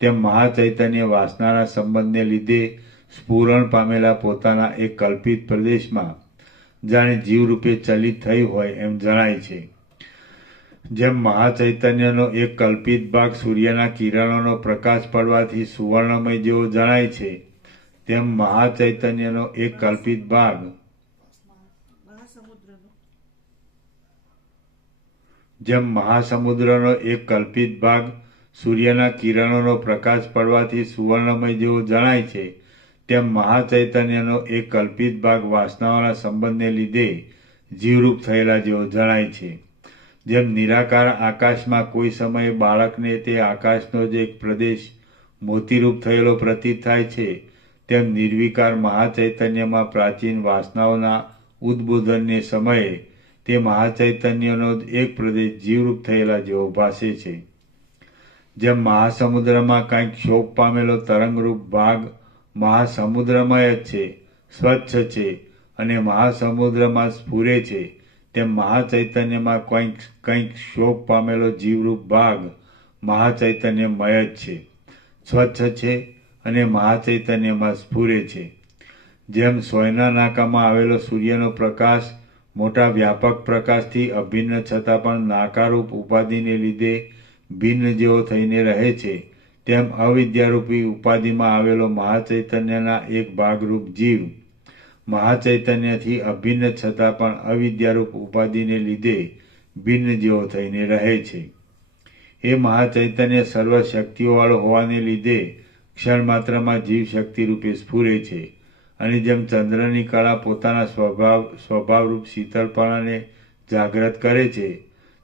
તેમ મહાચૈતન્ય વાસનાના સંબંધને લીધે સ્ફુરણ પામેલા પોતાના એક કલ્પિત પ્રદેશમાં જાણે જીવરૂપે ચલિત થઈ હોય એમ જણાય છે. જેમ મહાચૈતન્યનો એક કલ્પિત ભાગ સૂર્યના કિરણોનો પ્રકાશ પડવાથી સુવર્ણમય જેવો જણાય છે, તેમ મહાચૈતન્યનો એક કલ્પિત ભાગ મહાસમુદ્રનો એક કલ્પિત ભાગ સૂર્યના કિરણોનો પ્રકાશ પડવાથી સુવર્ણમય જેવો જણાય છે, તેમ મહાચૈતન્યનો એક કલ્પિત ભાગ વાસનાઓના સંબંધને લીધે જીવરૂપ થયેલા જેવો જણાય છે. જેમ નિરાકાર આકાશમાં કોઈ સમયે બાળકને તે આકાશનો જ એક પ્રદેશ મોતીરૂપ થયેલો પ્રતીત થાય છે, તેમ નિર્વિકાર મહાચૈતન્યમાં પ્રાચીન વાસનાઓના ઉદ્બોધનને સમયે તે મહાચૈતન્યનો જ એક પ્રદેશ જીવરૂપ થયેલા જેવો ભાસે છે. જેમ મહાસમુદ્રમાં કંઈક ક્ષોભ પામેલો તરંગરૂપ ભાગ મહાસમુદ્રમય જ છે, સ્વચ્છ છે અને મહાસમુદ્રમાં સ્ફુરે છે, તેમ મહાચૈતન્યમાં કંઈક ક્ષોભ પામેલો જીવરૂપ ભાગ મહાચૈતન્યમય જ છે, સ્વચ્છ છે અને મહાચૈતન્યમાં સ્ફુરે છે. જેમ સોયના નાકામાં આવેલો સૂર્યનો પ્રકાશ મોટા વ્યાપક પ્રકાશથી અભિન્ન છતાં પણ નાકારૂપ ઉપાધિને લીધે ભિન્ન જેવો થઈને રહે છે, તેમ અવિદ્યારૂપી ઉપાધિમાં આવેલો મહાચૈતન્યના એક ભાગરૂપ જીવ મહાચૈતન્યથી અભિન્ન છતાં પણ અવિદ્યારૂપ ઉપાધિને લીધે ભિન્ન જેવો થઈને રહે છે. એ મહાચૈતન્ય સર્વ શક્તિઓવાળો હોવાને લીધે ક્ષણ માત્રમાં જીવ શક્તિ રૂપે સ્ફુરે છે અને જેમ ચંદ્રની કળા પોતાના સ્વભાવરૂપ શીતળપણાને જાગ્રત કરે છે,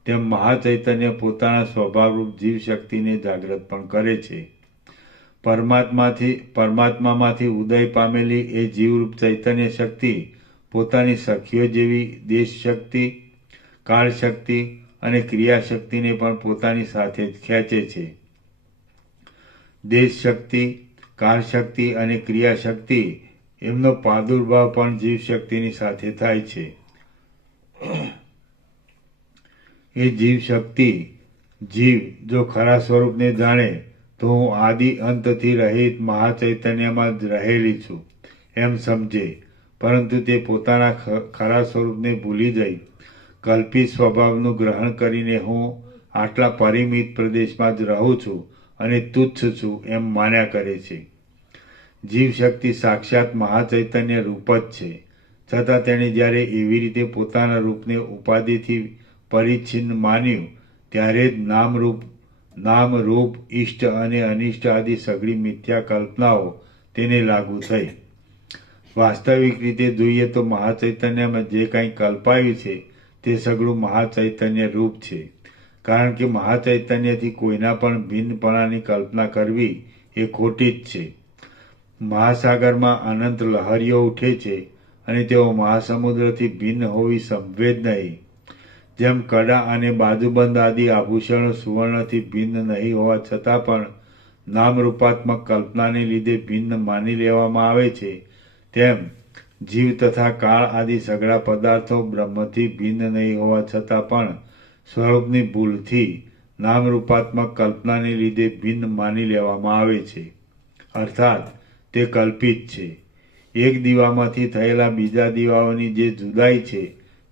તેમ મહાચૈતન્ય પોતાના સ્વભાવરૂપ જીવ શક્તિને જાગ્રત પણ કરે છે. પરમાત્મામાંથી ઉદય પામેલી એ જીવરૂપ ચૈતન્ય શક્તિ પોતાની સખીઓ જેવી દેશ શક્તિ, કાળ શક્તિ અને ક્રિયાશક્તિને પણ પોતાની સાથે જ ખેંચે છે. દેશ શક્તિ, કાર શક્તિ અને ક્રિયા શક્તિ એમનો પ્રાદુર્ભાવ પણ જીવ શક્તિની સાથે થાય છે. એ જીવ શક્તિ જીવ જો ખરા સ્વરૂપને જાણે તો હું આદિ અંતથી રહિત મહાચૈતન્યમાં જ રહેલી છું એમ સમજે, પરંતુ તે પોતાના ખરા સ્વરૂપને ભૂલી જઈ કલ્પિત સ્વભાવનું ગ્રહણ કરીને હું આટલા પરિમિત પ્રદેશમાં જ રહું છું અને તુચ્છ છું એમ માન્યા કરે છે. જીવ શક્તિ સાક્ષાત મહાચૈતન્ય રૂપ જ છે, છતાં તેણે જ્યારે એવી રીતે પોતાના રૂપને ઉપાધિથી પરિચ્છિન્ન માન્યું ત્યારે જ નામ રૂપ ઇષ્ટ અને અનિષ્ટ આદિ સઘળી મિથ્યા કલ્પનાઓ તેને લાગુ થઈ. વાસ્તવિક રીતે જોઈએ તો મહાચૈતન્યમાં જે કંઈ કલ્પાયું છે તે સઘળું મહાચૈતન્ય રૂપ છે, કારણ કે મહાચૈતન્યથી કોઈના પણ ભિન્નપણાની કલ્પના કરવી એ ખોટી જ છે. મહાસાગરમાં અનંત લહરીઓ ઉઠે છે અને તેઓ મહાસમુદ્રથી ભિન્ન હોવી સંભવે જ નહીં. જેમ કડા અને બાજુબંધ આદિ આભૂષણો સુવર્ણથી ભિન્ન નહીં હોવા છતાં પણ નામરૂપાત્મક કલ્પનાને લીધે ભિન્ન માની લેવામાં આવે છે, તેમ જીવ તથા કાળ આદિ સઘળા પદાર્થો બ્રહ્મથી ભિન્ન નહીં હોવા છતાં પણ સ્વરૂપની ભૂલથી નામરૂપાત્મક કલ્પનાને લીધે ભિન્ન માની લેવામાં આવે છે, અર્થાત તે કલ્પિત છે. એક દીવામાંથી થયેલા બીજા દીવાઓની જે જુદાઈ છે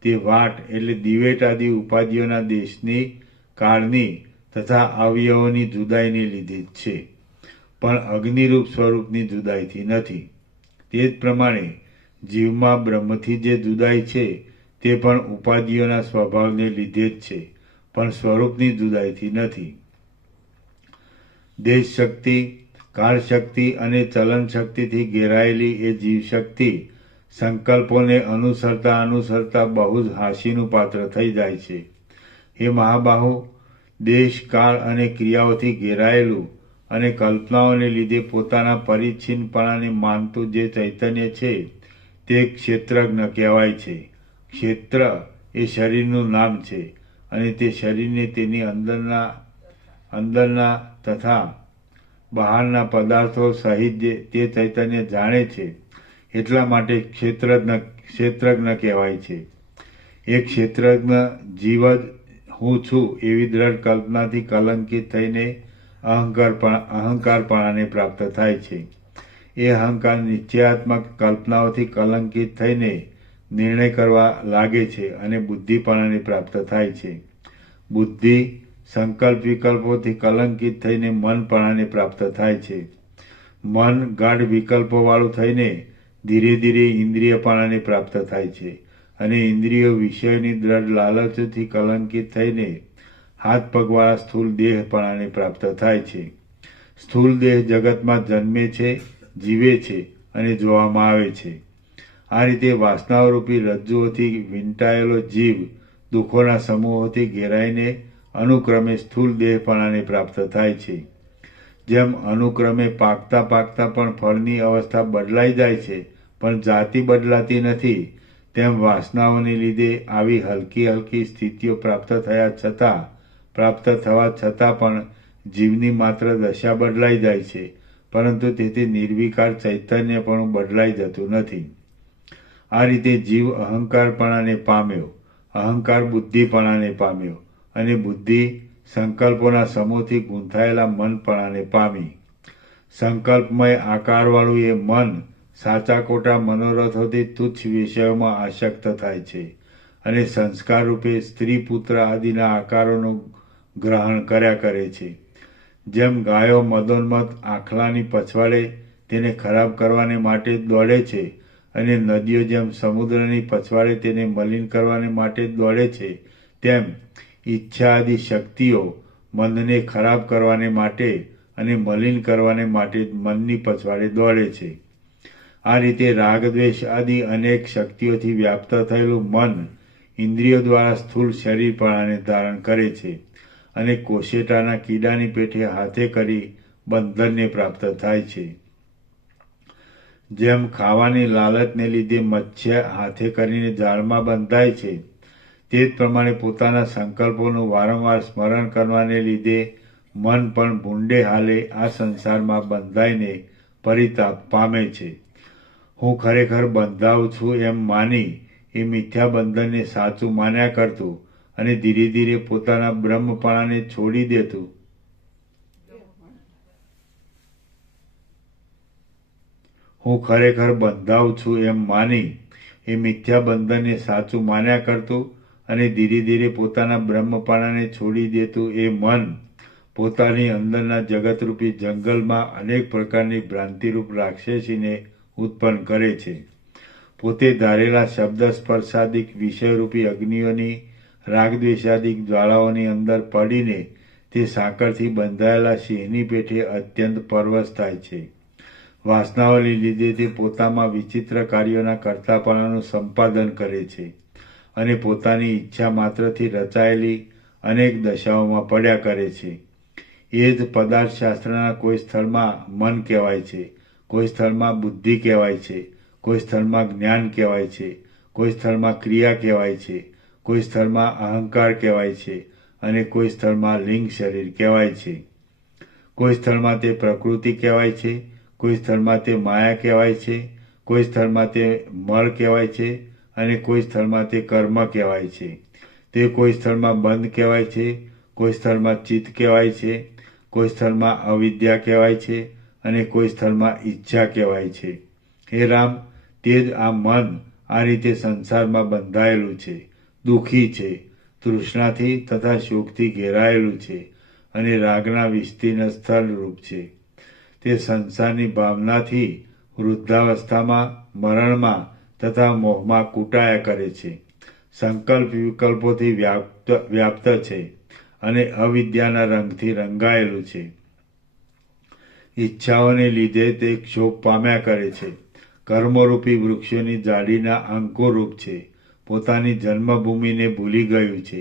તે વાટ એટલે દિવેટ આદિ ઉપાધિઓના દેશની, કાળની તથા અવયવોની જુદાઈને લીધે જ છે, પણ અગ્નિરૂપ સ્વરૂપની જુદાઈથી નથી. તે જ પ્રમાણે જીવમાં બ્રહ્મથી જે જુદાઈ છે તે પણ ઉપાધિઓના સ્વભાવને લીધે જ છે, પણ સ્વરૂપની જુદાઈથી નથી. દેશ શક્તિ, કાળ શક્તિ અને ચલન શક્તિથી ઘેરાયેલી એ જીવ શક્તિ સંકલ્પોને અનુસરતા બહુ જ હાંસીનું પાત્ર થઈ જાય છે. હે મહાબાહુ, દેશ, કાળ અને ક્રિયાઓથી ઘેરાયેલું અને કલ્પનાઓને લીધે પોતાના પરિચ્છિન્નપણાને માનતું જે ચૈતન્ય છે તે ક્ષેત્રજ્ઞ કહેવાય છે. ક્ષેત્ર એ શરીરનું નામ છે અને તે શરીરને તેની અંદરના તથા બહારના પદાર્થો સહિત તે ચૈતન્ય જાણે છે, એટલા માટે ક્ષેત્રજ્ઞ કહેવાય છે. એ ક્ષેત્રજ્ઞ જીવ જ હું છું એવી દ્રઢ કલ્પનાથી કલંકિત થઈને અહંકારપણાને પ્રાપ્ત થાય છે. એ અહંકાર નિશ્ચયાત્મક કલ્પનાઓથી કલંકિત થઈને નિર્ણય કરવા લાગે છે અને બુદ્ધિપણાને પ્રાપ્ત થાય છે. બુદ્ધિ સંકલ્પ વિકલ્પોથી કલંકિત થઈને મનપણાને પ્રાપ્ત થાય છે. મન ગાઢ વિકલ્પોવાળું થઈને ધીરે ધીરે ઇન્દ્રિયપણાને પ્રાપ્ત થાય છે અને ઇન્દ્રિયો વિષયોની દ્રઢ લાલચથી કલંકિત થઈને હાથ પગવાળા સ્થૂળ દેહપણાને પ્રાપ્ત થાય છે. સ્થૂળ દેહ જગતમાં જન્મે છે, જીવે છે અને જોવામાં આવે છે. આ રીતે વાસનાઓરૂપી રજ્જુઓથી વીંટાયેલો જીવ દુઃખોના સમૂહોથી ઘેરાઈને અનુક્રમે સ્થૂળ દેહપણાને પ્રાપ્ત થાય છે. જેમ અનુક્રમે પાકતા પણ ફળની અવસ્થા બદલાઈ જાય છે પણ જાતિ બદલાતી નથી, તેમ વાસનાઓને લીધે આવી હલકી સ્થિતિઓ પ્રાપ્ત થવા છતાં પણ જીવની માત્ર દશા બદલાઈ જાય છે, પરંતુ તેથી નિર્વિકાર ચૈતન્ય પણ બદલાઈ જતું નથી. આ રીતે જીવ અહંકારપણાને પામ્યો, અહંકાર બુદ્ધિપણાને પામ્યો અને બુદ્ધિ સંકલ્પોના સમૂહથી ગૂંથાયેલા મનપણાને પામી. સંકલ્પમય આકારવાળું એ મન સાચા ખોટા મનોરથોથી તુચ્છ વિષયોમાં આસક્ત થાય છે અને સંસ્કાર રૂપે સ્ત્રી પુત્ર આદિના આકારોનું ગ્રહણ કર્યા કરે છે. જેમ ગાયો મદોન્મત્ત આખલાની પછવાડે તેને ખરાબ કરવાને માટે દોડે છે અને નદીઓ જેમ સમુદ્રની પછવાડે તેને મલિન કરવાને માટે દોડે છે, તેમ ઈચ્છા આદિ શક્તિઓ મનને ખરાબ કરવાને માટે અને મલિન કરવાને માટે મનની પછવાડે દોડે છે. આ રીતે રાગદ્વેષ આદિ અનેક શક્તિઓથી વ્યાપ્ત થયેલું મન ઇન્દ્રિયો દ્વારા સ્થૂળ શરીરપણાને ધારણ કરે છે અને કોશેટાના કીડાની પેઠે હાથે કરી બંધનને પ્રાપ્ત થાય છે. જેમ ખાવાની લાલચને લીધે મત્સ્ય હાથે કરીને જાળમાં બંધાય છે, તે જ પ્રમાણે પોતાના સંકલ્પોનું વારંવાર સ્મરણ કરવાને લીધે મન પણ ભૂંડે હાલે આ સંસારમાં બંધાઈને પરિતાપ પામે છે. હું ખરેખર બંધાઉં છું એમ માની એ મિથ્યા બંધનને સાચું માન્યા કરતું અને ધીરે ધીરે પોતાના બ્રહ્મપણાને છોડી દેતું હું ખરેખર બંધાઉં છું એમ માની એ મિથ્યા બંધનને સાચું માન્યા કરતું અને ધીરે ધીરે પોતાના બ્રહ્મપણાને છોડી દેતું એ મન પોતાની અંદરના જગતરૂપી જંગલમાં અનેક પ્રકારની ભ્રાંતિરૂપ રાક્ષસીને ઉત્પન્ન કરે છે. પોતે ધારેલા શબ્દ સ્પર્શાદિક વિષયરૂપી અગ્નિઓની રાગદ્વેષાદિક જ્વાળાઓની અંદર પડીને તે સાંકળથી બંધાયેલા સિંહની પેઠે અત્યંત પરવશ થાય છે. વાસનાઓને લીધે તે પોતામાં વિચિત્ર કાર્યોના કર્તાપણાનું સંપાદન કરે છે અને પોતાની ઈચ્છા માત્રથી રચાયેલી અનેક દશાઓમાં પડ્યા કરે છે. એ જ પદાર્થશાસ્ત્રના કોઈ સ્થળમાં મન કહેવાય છે, કોઈ સ્થળમાં બુદ્ધિ કહેવાય છે, કોઈ સ્થળમાં જ્ઞાન કહેવાય છે, કોઈ સ્થળમાં ક્રિયા કહેવાય છે, કોઈ સ્થળમાં અહંકાર કહેવાય છે અને કોઈ સ્થળમાં લિંગ શરીર કહેવાય છે. કોઈ સ્થળમાં તે પ્રકૃતિ કહેવાય છે, કોઈ સ્થળમાં તે માયા કહેવાય છે, કોઈ સ્થળમાં તે મળ કહેવાય છે અને કોઈ સ્થળમાં તે કર્મ કહેવાય છે. તે કોઈ સ્થળમાં બંધ કહેવાય છે, કોઈ સ્થળમાં ચિત્ત કહેવાય છે, કોઈ સ્થળમાં અવિદ્યા કહેવાય છે અને કોઈ સ્થળમાં ઈચ્છા કહેવાય છે. હે રામ, તે જ આ મન આ રીતે સંસારમાં બંધાયેલું છે, દુઃખી છે, તૃષ્ણાથી તથા શોકથી ઘેરાયેલું છે અને રાગના વિસ્તીર્ણ સ્થળરૂપ છે. તે સંસારની ભાવનાથી વૃદ્ધાવસ્થામાં, મરણમાં તથા મોહમાં કૂટાયા કરે છે. સંકલ્પ વિકલ્પોથી વ્યાપ્ત છે અને અવિદ્યાના રંગથી રંગાયેલું છે. ઈચ્છાઓને લીધે તે ક્ષોભ પામ્યા કરે છે. કર્મરૂપી વૃક્ષોની જાડીના અંકુરરૂપ છે. પોતાની જન્મભૂમિને ભૂલી ગયું છે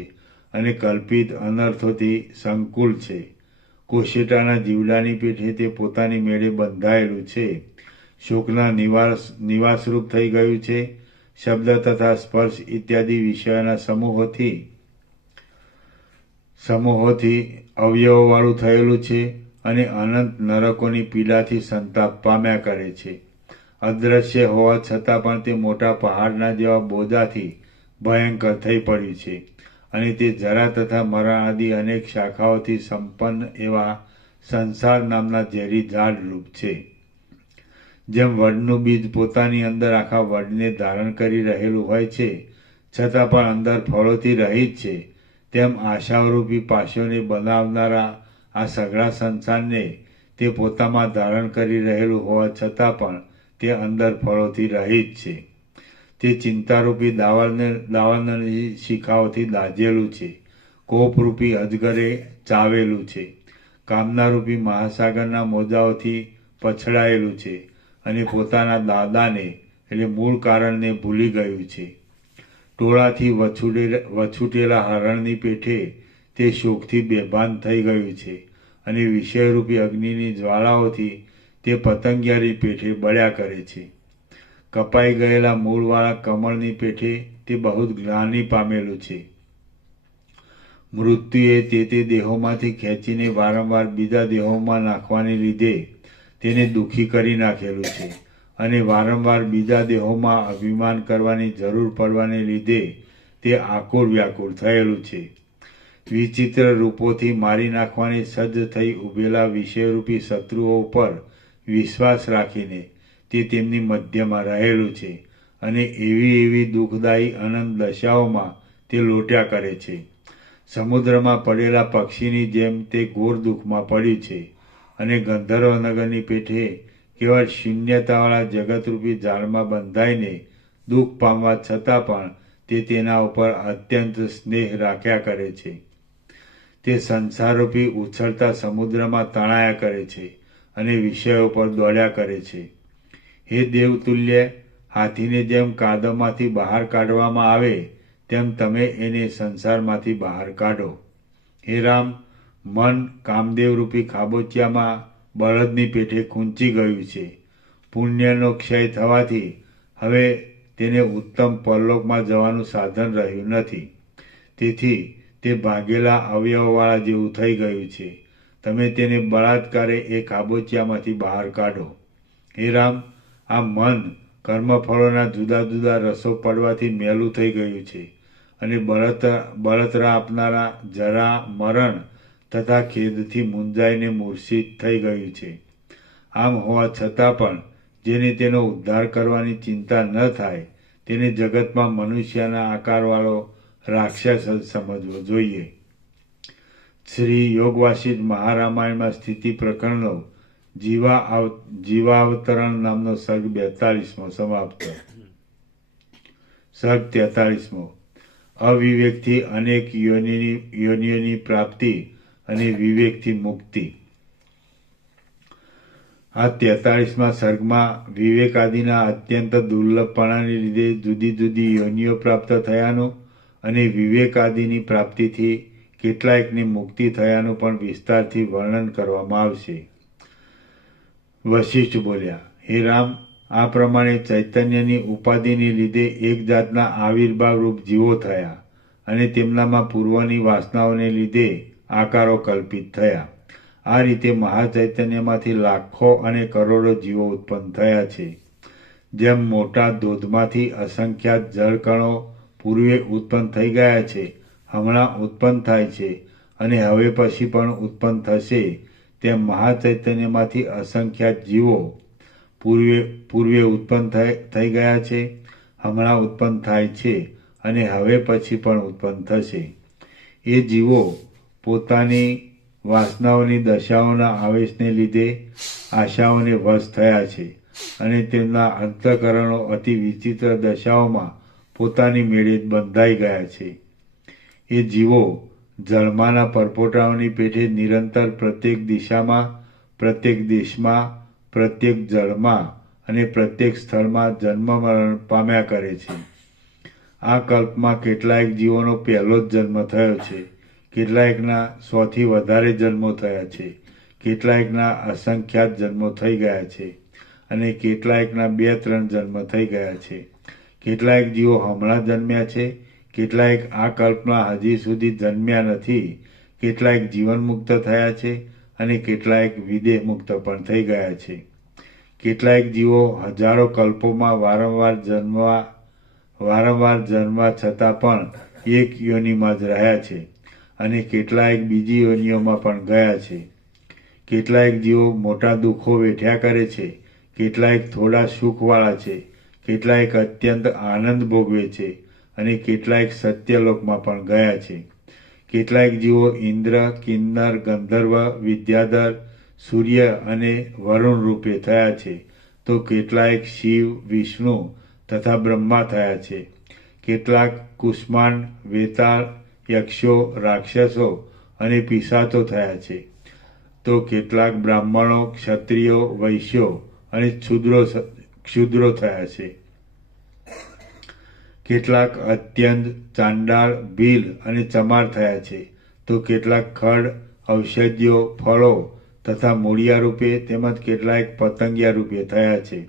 અને કલ્પિત અનર્થોથી સંકુલ છે. કોશેટાના જીવડાની પેઠે તે પોતાની મેળે બંધાયેલું છે. શોકના નિવાસરૂપ થઈ ગયું છે. શબ્દ તથા સ્પર્શ ઇત્યાદિ વિષયોના સમૂહોથી અવયવોવાળું થયેલું છે અને અનંત નરકોની પીડાથી સંતાપ પામ્યા કરે છે. અદ્રશ્ય હોવા છતાં પણ તે મોટા પહાડના જેવા બોજાથી ભયંકર થઈ પડ્યું છે અને તે જરા તથા મરણ આદિ અનેક શાખાઓથી સંપન્ન એવા સંસાર નામના ઝેરી ઝાડ રૂપ છે. જેમ વડનું બીજ પોતાની અંદર આખા વડને ધારણ કરી રહેલું હોય છે, છતાં પણ અંદર ફળોથી રહિત છે, તેમ આશારૂપી પાશોને બનાવનારા આ સઘળા સંસારને તે પોતામાં ધારણ કરી રહેલું હોવા છતાં પણ તે અંદર ફળોથી રહિત છે. તે ચિંતારૂપી દાવાનળની શિખાઓથી દાઝેલું છે. કોપરૂપી અજગરે ચાવેલું છે. કામનારૂપી મહાસાગરના મોજાઓથી પછડાયેલું છે અને પોતાના દાદાને એટલે મૂળ કારણને ભૂલી ગયું છે. ટોળાથી વછૂટેલા હરણની પેઠે તે શોકથી બેભાન થઈ ગયું છે અને વિષયરૂપી અગ્નિની જ્વાળાઓથી તે પતંગિયાની પેઠે બળ્યા કરે છે. કપાઈ ગયેલા મૂળવાળા કમળની પેઠે તે બહુ ગ્લાનિ પામેલું છે. મૃત્યુએ તે દેહોમાંથી ખેંચીને વારંવાર બીજા દેહોમાં નાખવાને લીધે તેને દુઃખી કરી નાખેલું છે અને વારંવાર બીજા દેહોમાં અભિમાન કરવાની જરૂર પડવાને લીધે તે આકુળ વ્યાકુળ થયેલું છે. વિચિત્ર રૂપોથી મારી નાખવાની સજ્જ થઈ ઉભેલા વિષયરૂપી શત્રુઓ ઉપર વિશ્વાસ રાખીને તે તેમની મધ્યમાં રહેલું છે અને એવી દુઃખદાયી અનંત દશાઓમાં તે લોટ્યા કરે છે. સમુદ્રમાં પડેલા પક્ષીની જેમ તે ઘોર દુઃખમાં પડ્યું છે અને ગંધર્વનગરની પેઠે કેવળ શૂન્યતાવાળા જગતરૂપી જાળમાં બંધાઈને દુઃખ પામવા છતાં પણ તે તેના ઉપર અત્યંત સ્નેહ રાખ્યા કરે છે. તે સંસારરૂપી ઉછળતા સમુદ્રમાં તણાયા કરે છે અને વિષયો પર દોડ્યા કરે છે. હે દેવતુલ્ય, હાથીને જેમ કાદવમાંથી બહાર કાઢવામાં આવે તેમ તમે એને સંસારમાંથી બહાર કાઢો. હે રામ, મન કામદેવરૂપી ખાબોચિયામાં બળદની પેઠે ખૂંચી ગયું છે. પુણ્યનો ક્ષય થવાથી હવે તેને ઉત્તમ પરલોકમાં જવાનું સાધન રહ્યું નથી. તેથી તે ભાગેલા અવયવવાળા જેવું થઈ ગયું છે. તમે તેને બળાત્કારે એ ખાબોચિયામાંથી બહાર કાઢો. હે રામ, આ મન કર્મફળોના જુદા જુદા રસો પડવાથી મેલું થઈ ગયું છે અને બળતરા આપનારા જરા, મરણ તથા ખેદથી મૂંઝાઈને મૂર્છિત થઈ ગયું છે. આમ હોવા છતાં પણ જેને તેનો ઉદ્ધાર કરવાની ચિંતા ન થાય તેને જગતમાં મનુષ્યના આકારવાળો રાક્ષસ જ સમજવો જોઈએ. શ્રી યોગવાસિષ્ઠ મહારામાયણમાં સ્થિતિ પ્રકરણનો જીવાવતરણ નામનો સર્ગ 42મો સમાપ્ત. સર્ગ 43મો. અવિવેકથી અનેક યોનિઓની પ્રાપ્તિ અને વિવેકથી મુક્તિ. આ 43મા સર્ગમાં વિવેકાદિના અત્યંત દુર્લભપણાને લીધે જુદી જુદી યોનિઓ પ્રાપ્ત થયાનું અને વિવેકાદિની પ્રાપ્તિથી કેટલાયકની મુક્તિ થયાનું પણ વિસ્તારથી વર્ણન કરવામાં આવશે. વશિષ્ઠ બોલ્યા, હે રામ, આ પ્રમાણે ચૈતન્યની ઉપાધિને લીધે એક જાતના આવિર્ભાવ રૂપ જીવો થયા અને તેમનામાં પૂર્વની વાસનાઓને લીધે આકારો કલ્પિત થયા. આ રીતે મહાચૈતન્યમાંથી લાખો અને કરોડો જીવો ઉત્પન્ન થયા છે. જેમ મોટા ધોધમાંથી અસંખ્યાત જળકણો પૂર્વે ઉત્પન્ન થઈ ગયા છે, હમણાં ઉત્પન્ન થાય છે અને હવે પછી પણ ઉત્પન્ન થશે, તેમ મહાચૈતન્યમાંથી અસંખ્યાત જીવો પૂર્વે ઉત્પન્ન થઈ ગયા છે, હમણાં ઉત્પન્ન થાય છે અને હવે પછી પણ ઉત્પન્ન થશે. એ જીવો પોતાની વાસનાઓની દશાઓના આવેશને લીધે આશાઓને વશ થયા છે અને તેમના અંતઃકરણો અતિ વિચિત્ર દશાઓમાં પોતાની મેળે બંધાઈ ગયા છે. એ જીવો જળમાના પરપોટાઓની પેઠે નિરંતર પ્રત્યેક દિશામાં, પ્રત્યેક દેશમાં, પ્રત્યેક જળમાં અને પ્રત્યેક સ્થળમાં જન્મ મરણ પામ્યા કરે છે. આ કલ્પમાં કેટલાયક જીવોનો પહેલો જ જન્મ થયો છે, કેટલાયકના 100થી વધારે જન્મો થયા છે, કેટલાયકના અસંખ્યાત જન્મો થઈ ગયા છે અને કેટલાયકના 2-3 જન્મ થઈ ગયા છે. કેટલાયક જીવો હમણાં જન્મ્યા છે, કેટલાયક આ કલ્પમાં હજી સુધી જન્મ્યા નથી, કેટલાયક જીવન મુક્ત થયા છે અને કેટલાયક વિદેહ મુક્ત પણ થઈ ગયા છે. કેટલાયક જીવો હજારો કલ્પોમાં વારંવાર જન્મવા છતાં પણ એક યોનિમાં જ રહ્યા છે અને કેટલાયક બીજી યોનિઓમાં પણ ગયા છે. કેટલાયક જીવો મોટા દુઃખો વેઠ્યા કરે છે, કેટલાયક થોડા સુખવાળા છે, કેટલાયક અત્યંત આનંદ ભોગવે છે અને કેટલાયક સત્યલોકમાં પણ ગયા છે. કેટલાયક જીવો ઇન્દ્ર, કિન્નર, ગંધર્વ, વિદ્યાધર, સૂર્ય અને વરુણ રૂપે થયા છે, તો કેટલાયક શિવ, વિષ્ણુ તથા બ્રહ્મા થયા છે. કેટલાક કુષ્માંડ, વેતાળ, યક્ષો, રાક્ષસો અને પિશાચો થયા છે, તો કેટલાક બ્રાહ્મણો, ક્ષત્રિયો, વૈશ્યો અને ક્ષુદ્રો થયા છે. કેટલાક અત્યંત ચાંડાળ, ભીલ અને ચમાર થયા છે, તો કેટલાક ખડ, ઔષધિઓ, ફળો તથા મૂળિયા રૂપે તેમજ કેટલાયક પતંગિયા રૂપે થયા છે.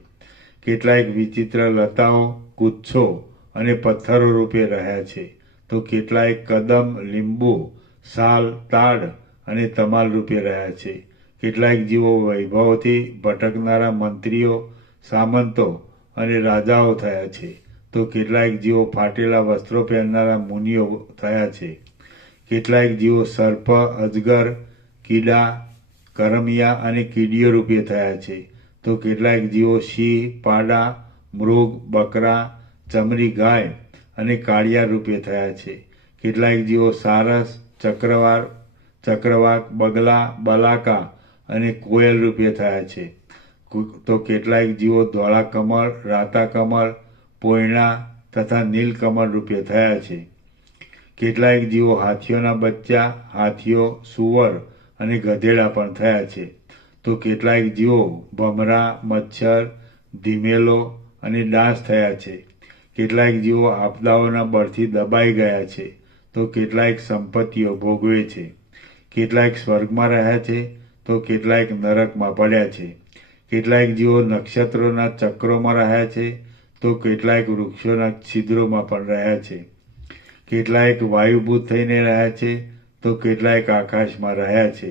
કેટલાયક વિચિત્ર લતાઓ, ગુચ્છો અને પથ્થરો રૂપે રહ્યા છે, તો કેટલાયક કદમ, લીંબુ, સાલ, તાડ અને તમાલ રૂપે રહ્યા છે. કેટલાયક જીવો વૈભવોથી ભટકનારા મંત્રીઓ, સામંતો અને રાજાઓ થયા છે, તો કેટલાયક જીવો ફાટેલા વસ્ત્રો પહેરનારા મુનિઓ થયા છે. કેટલાયક જીવો સર્પ, અજગર, કીડા, કરમિયા અને કીડીઓ રૂપે થયા છે, તો કેટલાયક જીવો સિંહ, પાડા, મૃગ, બકરા, ચમરી ગાય અને કાળિયા રૂપે થયા છે. કેટલાયક જીવો સારસ, ચક્રવાક, બગલા, બલાકા અને કોયલ રૂપે થયા છે, તો કેટલાયક જીવો ધોળા કમળ, રાતા કમળ, પોયણા તથા નીલકમળ રૂપે થયા છે. કેટલાયક જીવો હાથીઓના બચ્ચા, હાથીઓ, સુવર અને ગધેડા પણ થયા છે, તો કેટલાયક જીવો ભમરા, મચ્છર, ધીમેલો અને ડાંસ થયા છે. કેટલાયક જીવો આપદાઓના બળથી દબાઈ ગયા છે, તો કેટલાયક સંપત્તિઓ ભોગવે છે. કેટલાયક સ્વર્ગમાં રહ્યા છે, તો કેટલાયક નરકમાં પડ્યા છે. કેટલાયક જીવો નક્ષત્રોના ચક્રોમાં રહ્યા છે, તો કેટલાયક વૃક્ષોના છિદ્રોમાં પણ રહ્યા છે. કેટલાયક વાયુભૂત થઈને રહ્યા છે, તો કેટલાયક આકાશમાં રહ્યા છે.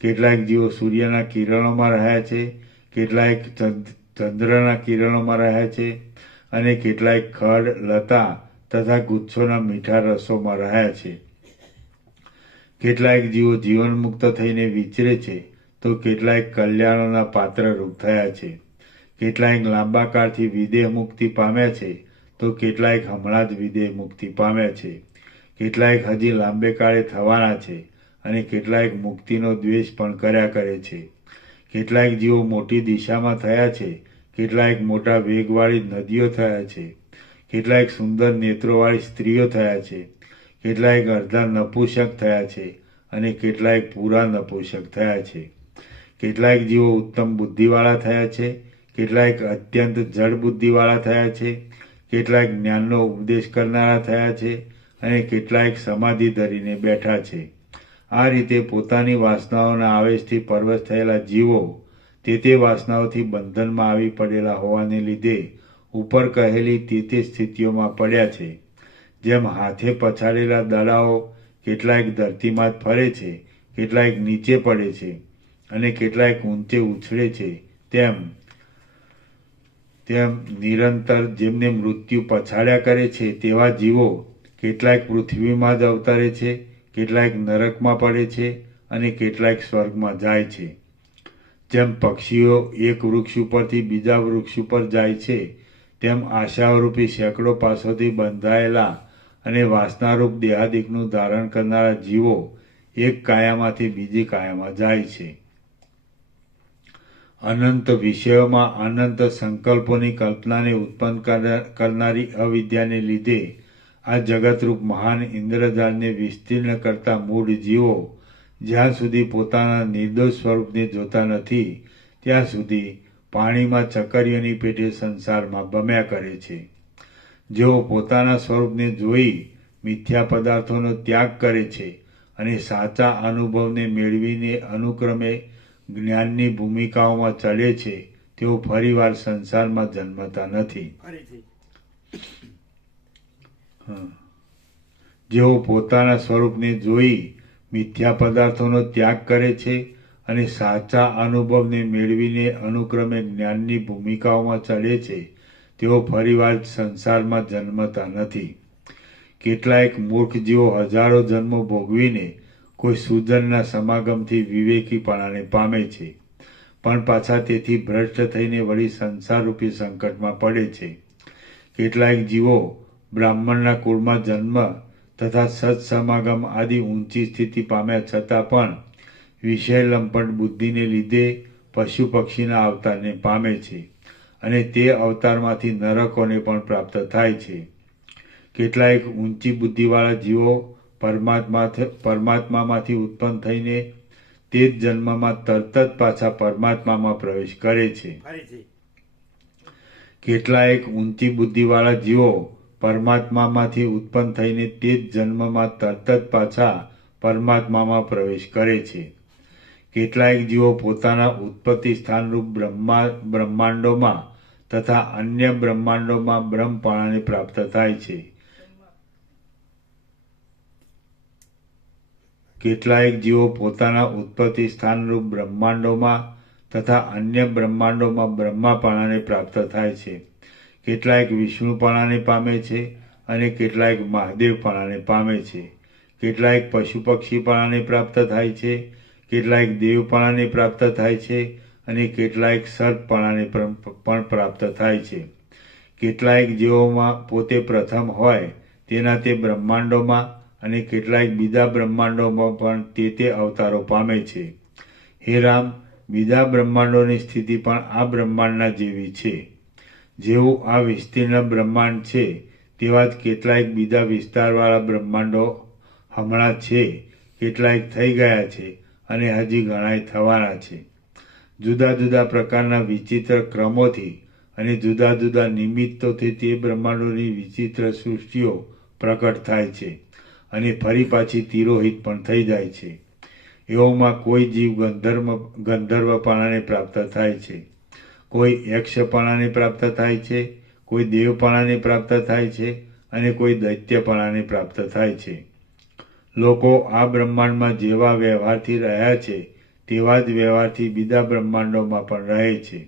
કેટલાક જીવો સૂર્યના કિરણોમાં રહ્યા છે, કેટલાક ચંદ્રના કિરણોમાં રહ્યા છે અને કેટલાક ખડ, લતા તથા ગુચ્છોના મીઠા રસોમાં રહ્યા છે. કેટલાક જીવો જીવનમુક્ત થઈને વિચરે છે તો કેટલાક કલ્યાણોના પાત્રરૂપ થયા છે. કેટલાક લાંબા કાળથી વિદેહ મુક્તિ પામ્યા છે તો કેટલાક હમણાં જ વિદેહ મુક્તિ પામ્યા છે. કેટલાક હજી લાંબે કાળે થવાના છે અને કેટલાક મુક્તિનો દ્વેષ પણ કર્યા કરે છે. કેટલાક જીવો મોટી દિશામાં થયા છે, કેટલાક મોટા વેગવાળી નદીઓ થયા છે, કેટલાક સુંદર નેત્રોવાળી સ્ત્રીઓ થયા છે, કેટલાક અડધા નપુંસક થયા છે અને કેટલાક પૂરા નપુંસક થયા છે. કેટલાક જીવો ઉત્તમ બુદ્ધિવાળા થયા છે, કેટલાક અત્યંત જડ બુદ્ધિવાળા થયા છે, કેટલાક જ્ઞાનનો ઉપદેશ કરનારા થયા છે અને કેટલાક સમાધિ ધરીને બેઠા છે. આ રીતે પોતાની વાસનાઓના આવેશથી પરવશ થયેલા જીવો તે વાસનાઓથી બંધનમાં આવી પડેલા હોવાને લીધે ઉપર કહેલી તે સ્થિતિઓમાં પડ્યા છે. જેમ હાથે પછાડેલા દડાઓ કેટલાક ધરતીમાં જ ફરે છે, કેટલાક નીચે પડે છે અને કેટલાક ઊંચે ઉછળે છે, તેમ નિરંતર જેમને મૃત્યુ પછાડ્યા કરે છે તેવા જીવો કેટલાક પૃથ્વીમાં જ અવતરે છે, કેટલાક નરકમાં પડે છે અને કેટલાક સ્વર્ગમાં જાય છે. જેમ પક્ષીઓ એક વૃક્ષ ઉપરથી બીજા વૃક્ષ ઉપર જાય છે, તેમ આશારૂપી સેંકડો પાસોથી બંધાયેલા અને વાસનારૂપ દેહાદિકનું ધારણ કરનારા જીવો એક કાયામાંથી બીજી કાયામાં જાય છે. અનંત વિષયોમાં અનંત સંકલ્પોની કલ્પનાને ઉત્પન્ન કરનારી અવિદ્યાને લીધે આ જગતરૂપ મહાન ઇન્દ્રજાળને વિસ્તીર્ણ કરતા મૂળ જીવો જ્યાં સુધી પોતાના નિર્દોષ સ્વરૂપને જોતા નથી ત્યાં સુધી પાણીમાં ચકરીઓની પેટે સંસારમાં બમ્યા કરે છે. જેઓ પોતાના સ્વરૂપને જોઈ મિથ્યા પદાર્થોનો ત્યાગ કરે છે અને સાચા અનુભવને મેળવીને અનુક્રમે જ્ઞાનની ભૂમિકાઓમાં ચડે છે, તેઓ ફરીવાર સંસારમાં જન્મતા નથી. જેઓ પોતાના સ્વરૂપને જોઈ મિથ્યા પદાર્થોનો ત્યાગ કરે છે અને સાચા અનુભવને મેળવીને અનુક્રમે જ્ઞાનની ભૂમિકાઓમાં ચડે છે, તેઓ ફરીવાર સંસારમાં જન્મતા નથી. કેટલાક મૂર્ખ જીવો હજારો જન્મો ભોગવીને કોઈ સુજનના સમાગમથી વિવેકીપણાને પામે છે, પણ પાછા તેથી ભ્રષ્ટ થઈને વળી સંસારરૂપી સંકટમાં પડે છે. કેટલાક જીવો બ્રાહ્મણના કુળમાં જન્મ તથા સત્સમાગમ આદિ ઊંચી સ્થિતિ પામ્યા છતાં પણ વિષય લંપટ બુદ્ધિને લીધે પશુ પક્ષીના અવતારને પામે છે અને તે અવતારમાંથી નરકોને પણ પ્રાપ્ત થાય છે. કેટલાક ઊંચી બુદ્ધિવાળા જીવો પરમાત્મામાંથી ઉત્પન્ન થઈને તે જ જન્મમાં તરત જ પાછા પરમાત્મામાં પ્રવેશ કરે છે. કેટલાક ઊંચી બુદ્ધિવાળા જીવો પરમાત્મામાંથી ઉત્પન્ન થઈને તે જ જન્મમાં તરત જ પાછા પરમાત્મામાં પ્રવેશ કરે છે. કેટલાક જીવો પોતાના ઉત્પત્તિ સ્થાનરૂપ બ્રહ્માંડોમાં તથા અન્ય બ્રહ્માંડોમાં બ્રહ્મપણાને પ્રાપ્ત થાય છે. કેટલાક જીવો પોતાના ઉત્પત્તિ સ્થાનરૂપ બ્રહ્માંડોમાં તથા અન્ય બ્રહ્માંડોમાં બ્રહ્માપણાને પ્રાપ્ત થાય છે. કેટલાક વિષ્ણુપણાને પામે છે અને કેટલાક મહાદેવપણાને પામે છે. કેટલાક પશુ પક્ષીપણાને પ્રાપ્ત થાય છે, કેટલાક દેવપણાને પ્રાપ્ત થાય છે અને કેટલાક સર્પપણાને પણ પ્રાપ્ત થાય છે. કેટલાક જેઓમાં પોતે પ્રથમ હોય તેના તે બ્રહ્માંડોમાં અને કેટલાક બીજા બ્રહ્માંડોમાં પણ તે અવતારો પામે છે. હે રામ, બીજા બ્રહ્માંડોની સ્થિતિ પણ આ બ્રહ્માંડના જેવી છે. જેવું આ વિસ્તીર્ણ બ્રહ્માંડ છે તેવા જ કેટલાક બીજા વિસ્તારવાળા બ્રહ્માંડો હમણાં છે, કેટલાક થઈ ગયા છે અને હજી ઘણાય થવાના છે. જુદા જુદા પ્રકારના વિચિત્ર ક્રમોથી અને જુદા જુદા નિમિત્તોથી તે બ્રહ્માંડોની વિચિત્ર સૃષ્ટિઓ પ્રકટ થાય છે અને ફરી પાછી તિરોહિત પણ થઈ જાય છે. એઓમાં કોઈ જીવ ગંધર્વપણાને પ્રાપ્ત થાય છે, કોઈ યક્ષપણાને પ્રાપ્ત થાય છે, કોઈ દેવપણાને પ્રાપ્ત થાય છે અને કોઈ દૈત્યપણાને પ્રાપ્ત થાય છે. લોકો આ બ્રહ્માંડમાં જેવા વ્યવહારથી રહ્યા છે તેવા જ વ્યવહારથી બીજા બ્રહ્માંડોમાં પણ રહે છે,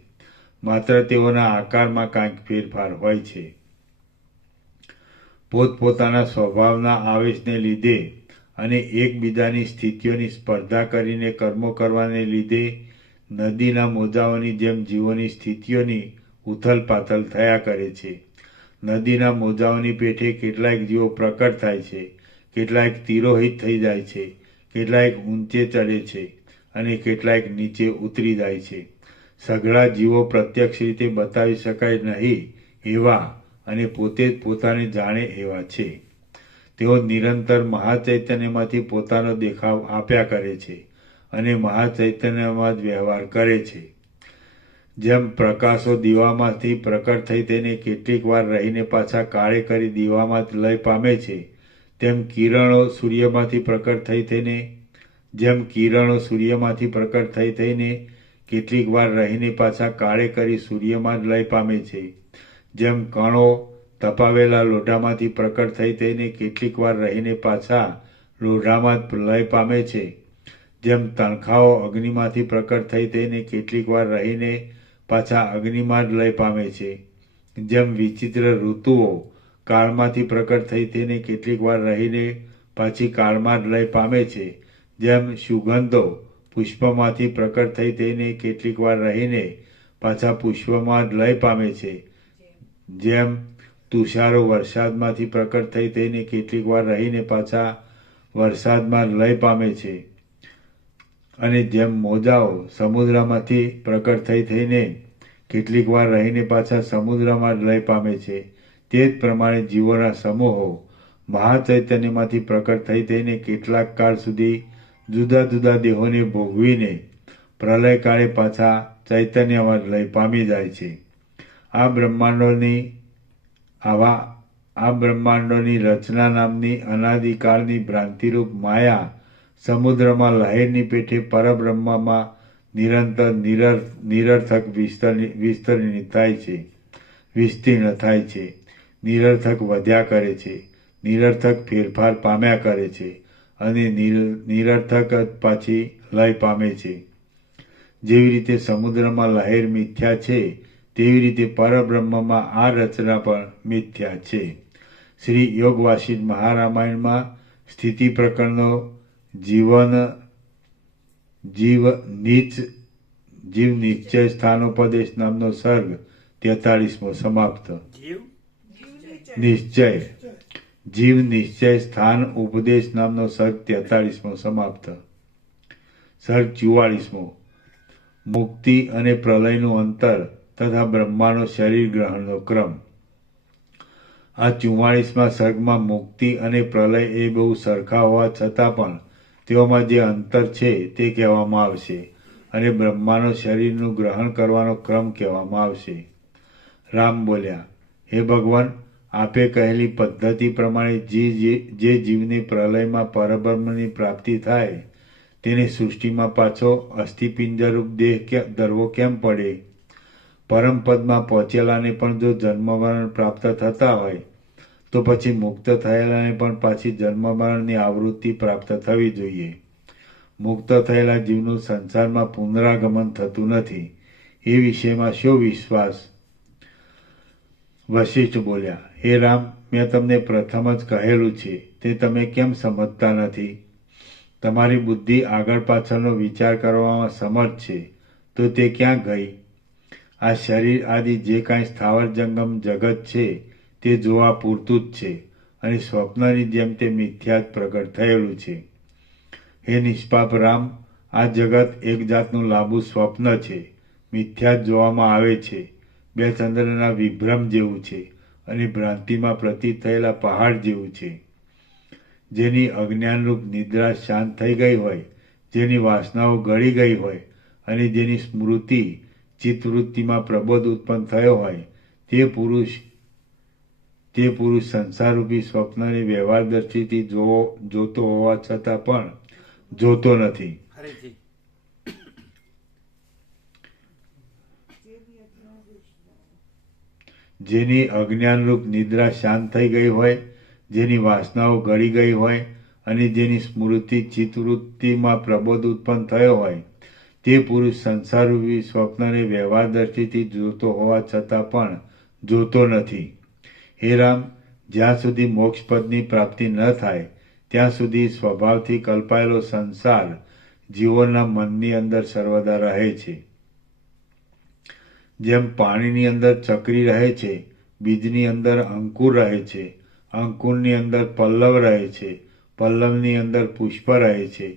માત્ર તેઓના આકારમાં કાંઈક ફેરફાર હોય છે. પોતપોતાના સ્વભાવના આવેશને લીધે અને એકબીજાની સ્થિતિઓની સ્પર્ધા કરીને કર્મો કરવાને લીધે નદીના મોજાઓની જેમ જીવોની સ્થિતિઓની ઉથલપાથલ થયા કરે છે. નદીના મોજાઓની પેઠે કેટલાક જીવો પ્રકટ થાય છે, કેટલાક તિરોહિત થઈ જાય છે, કેટલાક ઊંચે ચડે છે અને કેટલાક નીચે ઉતરી જાય છે. સઘળા જીવો પ્રત્યક્ષ રીતે બતાવી શકાય નહીં એવા અને પોતે જ પોતાને જાણે એવા છે. તેઓ નિરંતર મહાચૈતન્યમાંથી પોતાનો દેખાવ આપ્યા કરે છે અને મહાચૈતન્યમાં જ વ્યવહાર કરે છે. જેમ પ્રકાશો દીવામાંથી પ્રકટ થઈ તેને કેટલીક વાર રહીને પાછા કાળે કરી દીવામાં જ લય પામે છે, તેમ કિરણો સૂર્યમાંથી પ્રકટ થઈને કેટલીક વાર રહીને પાછા કાળે કરી સૂર્યમાં જ લય પામે છે. જેમ કણો તપાવેલા લોઢામાંથી પ્રકટ થઈ થઈને કેટલીક વાર રહીને પાછા લોઢામાં જ લય પામે છે. જેમ તણખાઓ અગ્નિમાંથી પ્રકટ થઈ થઈને કેટલીક વાર રહીને પાછા અગ્નિમાં જ લય પામે છે. જેમ વિચિત્ર ઋતુઓ કાળમાંથી પ્રકટ થઈ થઈને કેટલીક વાર રહીને પાછી કાળમાં જ લય પામે છે. જેમ સુગંધો પુષ્પમાંથી પ્રકટ થઈ થઈને કેટલીક વાર રહીને પાછા પુષ્પમાં જ લય પામે છે. જેમ તુષારો વરસાદમાંથી પ્રકટ થઈ થઈને કેટલીક વાર રહીને પાછા વરસાદમાં જ લય પામે છે. અને જેમ મોજાઓ સમુદ્રમાંથી પ્રકટ થઈ થઈને કેટલીક વાર રહીને પાછા સમુદ્રમાં જ લય પામે છે, તે જ પ્રમાણે જીવોના સમૂહો મહાચૈતન્યમાંથી પ્રકટ થઈ થઈને કેટલાક કાળ સુધી જુદા જુદા દેહોને ભોગવીને પ્રલયકાળે પાછા ચૈતન્યમાં જ લય પામી જાય છે. આ બ્રહ્માંડોની રચના નામની અનાદિકાળની ભ્રાંતિરૂપ માયા સમુદ્રમાં લહેરની પેઠે પરબ્રહ્મમાં નિરર્થક વિસ્તીર્ણ થાય છે, નિરર્થક વધ્યા કરે છે, નિરર્થક ફેરફાર પામ્યા કરે છે અને નિરર્થક જ પાછી લય પામે છે. જેવી રીતે સમુદ્રમાં લહેર મિથ્યા છે, તેવી રીતે પરબ્રહ્મમાં આ રચના પણ મિથ્યા છે. શ્રી યોગ વાસિષ્ઠ મહારામાયણમાં સ્થિતિ પ્રકરણનો જીવ નિશ્ચય સ્થાનોપદેશ નામનો સર્ગ 43મો સમાપ્ત. જીવ નિશ્ચય સ્થાન ઉપદેશ નામનો સર્ગ 43મો સમાપ્ત. સર્ગ 44મો મુક્તિ અને પ્રલયનું અંતર તથા બ્રહ્માનો શરીર ગ્રહણનો ક્રમ. આ 44મા સર્ગમાં મુક્તિ અને પ્રલય એ બહુ સરખા હોવા છતાં પણ તેઓમાં જે અંતર છે તે કહેવામાં આવશે અને બ્રહ્માનો શરીરનું ગ્રહણ કરવાનો ક્રમ કહેવામાં આવશે. રામ બોલ્યા, હે ભગવાન, આપે કહેલી પદ્ધતિ પ્રમાણે જે જીવને પ્રલયમાં પરબ્રહ્મની પ્રાપ્તિ થાય તેને સૃષ્ટિમાં પાછો અસ્થિપિંજરરૂપ દેહ ધરવો કેમ પડે? પરમપદમાં પહોંચેલાને પણ જો જન્મમરણ પ્રાપ્ત થતા હોય તો પછી મુક્ત થયેલાને પણ પાછી જન્મમરણની આવૃત્તિ પ્રાપ્ત થવી જોઈએ. મુક્ત થયેલા જીવનું સંસારમાં પુનરાગમન થતું નથી એ વિષયમાં શો વિશ્વાસ? વશિષ્ઠ બોલ્યા, હે રામ, મેં તમને પ્રથમ જ કહેલું છે તે તમે કેમ સમજતા નથી? તમારી બુદ્ધિ આગળ પાછળનો વિચાર કરવામાં સમર્થ છે તો તે ક્યાં ગઈ? આ શરીર આદિ જે કાંઈ સ્થાવર જંગમ જગત છે તે જોવા પૂરતું જ છે અને સ્વપ્નની જેમ તે મિથ્યા જ પ્રગટ થયેલું છે. હે નિષ્પાપ રામ, આ જગત એક જાતનું લાંબુ સ્વપ્ન છે, મિથ્યા જ જોવામાં આવે છે, બે ચંદ્રના વિભ્રમ જેવું છે અને ભ્રાંતિમાં પ્રતીત થયેલા પહાડ જેવું છે. જેની અજ્ઞાનરૂપ નિદ્રા શાંત થઈ ગઈ હોય, જેની વાસનાઓ ગળી ગઈ હોય અને જેની સ્મૃતિ ચિત્તવૃત્તિમાં પ્રબોધ ઉત્પન્ન થયો હોય તે પુરુષ સંસારરૂપી સ્વપ્નને વ્યવહાર દ્રષ્ટિથી જોતો હોવા છતાં પણ જોતો નથી. જેની અજ્ઞાનરૂપ નિદ્રા શાંત થઈ ગઈ હોય, જેની વાસનાઓ ગળી ગઈ હોય અને જેની સ્મૃતિ ચિત્તવૃત્તિમાં પ્રબોધ ઉત્પન્ન થયો હોય તે પુરુષ સંસારરૂપી સ્વપ્નને વ્યવહાર દ્રષ્ટિથી જોતો હોવા છતાં પણ જોતો નથી. હે રામ, જ્યાં સુધી મોક્ષપદની પ્રાપ્તિ ન થાય ત્યાં સુધી સ્વભાવથી કલ્પાયેલો સંસાર જીવોના મનની અંદર સર્વદા રહે છે. જેમ પાણીની અંદર ચકરી રહે છે, બીજની અંદર અંકુર રહે છે, અંકુરની અંદર પલ્લવ રહે છે, પલ્લવની અંદર પુષ્પ રહે છે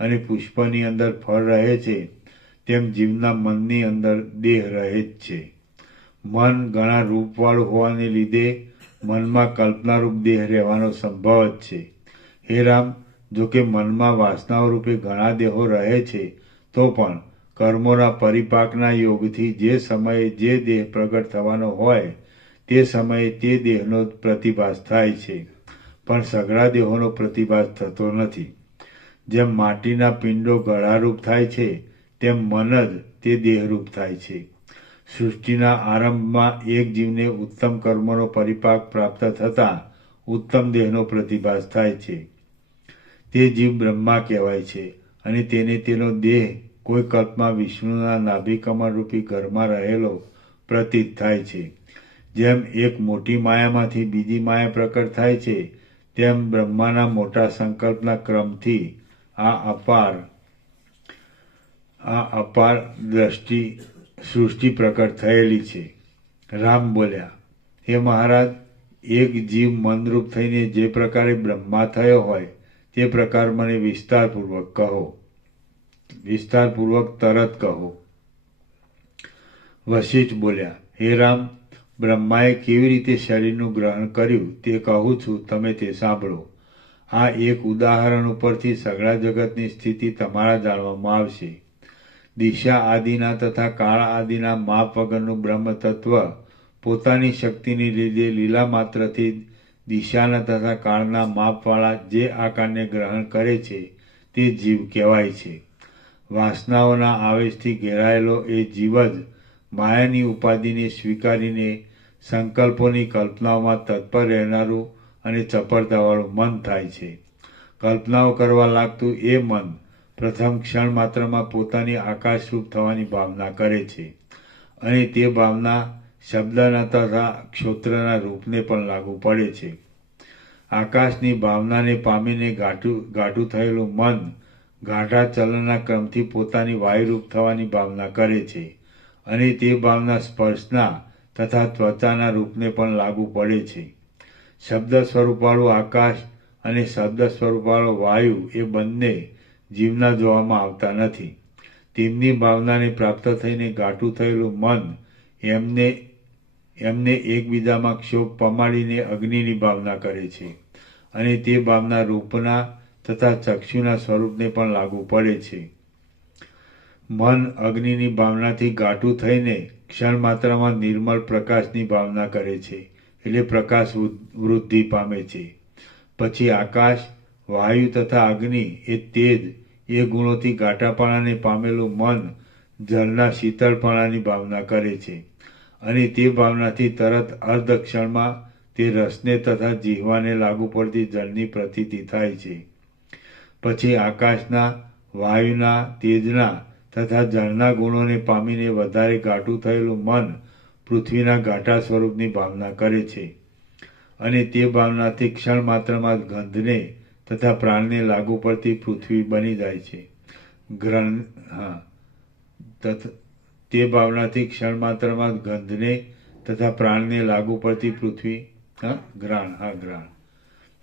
અને પુષ્પની અંદર ફળ રહે છે, તેમ જીવના મનની અંદર દેહ રહે જ છે. મન ઘણા રૂપવાળું હોવાને લીધે મનમાં કલ્પનારૂપ દેહ રહેવાનો સંભવ જ છે. હે રામ, જો કે મનમાં વાસનાઓ રૂપે ઘણા દેહો રહે છે, તો પણ કર્મોના પરિપાકના યોગથી જે સમયે જે દેહ પ્રગટ થવાનો હોય તે સમયે તે દેહનો પ્રતિભાસ થાય છે, પણ સઘળા દેહોનો પ્રતિભાસ થતો નથી. જેમ માટીના પિંડો ગળારૂપ થાય છે, તેમ મન જ તે દેહરૂપ થાય છે. સૃષ્ટિના આરંભમાં એક જીવને ઉત્તમ કર્મોનો પરિપાક પ્રાપ્ત થતાં ઉત્તમ દેહનો પ્રતિભાસ થાય છે. તે જીવ બ્રહ્મા કહેવાય છે અને તેને તેનો દેહ કોઈ કલ્પમાં વિષ્ણુના નાભિકમળરૂપી ઘરમાં રહેલો પ્રતીત થાય છે. જેમ એક મોટી માયામાંથી બીજી માયા પ્રકટ થાય છે, તેમ બ્રહ્માના મોટા સંકલ્પના ક્રમથી આ અપાર સૃષ્ટિ પ્રકટ થયેલી છે. રામ બોલ્યા, હે મહારાજ, એક જીવ મનરૂપ થઈને જે પ્રકારે બ્રહ્મા થયો હોય તે પ્રકાર મને વિસ્તારપૂર્વક તરત કહો. વશિષ્ઠ બોલ્યા, હે રામ, બ્રહ્માએ કેવી રીતે શરીરનું ગ્રહણ કર્યું તે કહું છું, તમે તે સાંભળો. આ એક ઉદાહરણ ઉપરથી સઘળા જગતની સ્થિતિ તમારા જાણવામાં આવશે. દિશા આદિના તથા કાળ આદિના માપ વગરનું બ્રહ્મ તત્વ પોતાની શક્તિને લીધે લીલા માત્રથી દિશાના તથા કાળના માપવાળા જે આકારને ગ્રહણ કરે છે તે જીવ કહેવાય છે. વાસનાઓના આવેશથી ઘેરાયેલો એ જીવ જ માયાની ઉપાધિને સ્વીકારીને સંકલ્પોની કલ્પનાઓમાં તત્પર રહેનારું અને ચપળતાવાળું મન થાય છે. કલ્પનાઓ કરવા લાગતું એ મન પ્રથમ ક્ષણ માત્રમાં પોતાની આકાશરૂપ થવાની ભાવના કરે છે અને તે ભાવના શબ્દના તથા ક્ષોત્રના રૂપને પણ લાગુ પડે છે. આકાશની ભાવનાને પામીને ગાઢું થયેલું મન ગાઢા ચલનના ક્રમથી પોતાની વાયુરૂપ થવાની ભાવના કરે છે અને તે ભાવના સ્પર્શના તથા ત્વચાના રૂપને પણ લાગુ પડે છે. શબ્દ સ્વરૂપવાળું આકાશ અને શબ્દ સ્વરૂપવાળો વાયુ એ બંને જીવના જોવામાં આવતા નથી. તેમની ભાવનાને પ્રાપ્ત થઈને ગાઢું થયેલું મન એમને એકબીજામાં ક્ષોભ પમાડીને અગ્નિની ભાવના કરે છે અને તે ભાવના રૂપના તથા ચક્ષુના સ્વરૂપને પણ લાગુ પડે છે. મન અગ્નિની ભાવનાથી ગાઢું થઈને ક્ષણ માત્રમાં નિર્મળ પ્રકાશની ભાવના કરે છે, એટલે પ્રકાશ વૃદ્ધિ પામે છે. પછી આકાશ, વાયુ તથા અગ્નિ એ તેજ એ ગુણોથી ગાઢાપણાને પામેલું મન જળના શીતળપણાની ભાવના કરે છે અને તે ભાવનાથી તરત અર્ધ ક્ષણમાં તે રસને તથા જીહવાને લાગુ પડતી જળની પ્રતીતિ થાય છે. પછી આકાશના, વાયુના, તેજના તથા જળના ગુણોને પામીને વધારે ગાઢું થયેલું મન પૃથ્વીના ગાઢા સ્વરૂપની ભાવના કરે છે અને તે ભાવનાથી ક્ષણ માત્રમાં જ ગંધને તથા પ્રાણને લાગુ પડતી પૃથ્વી બની જાય છે. તે ભાવનાથી ક્ષણ માત્રમાં જ ગંધને તથા પ્રાણને લાગુ પડતી પૃથ્વી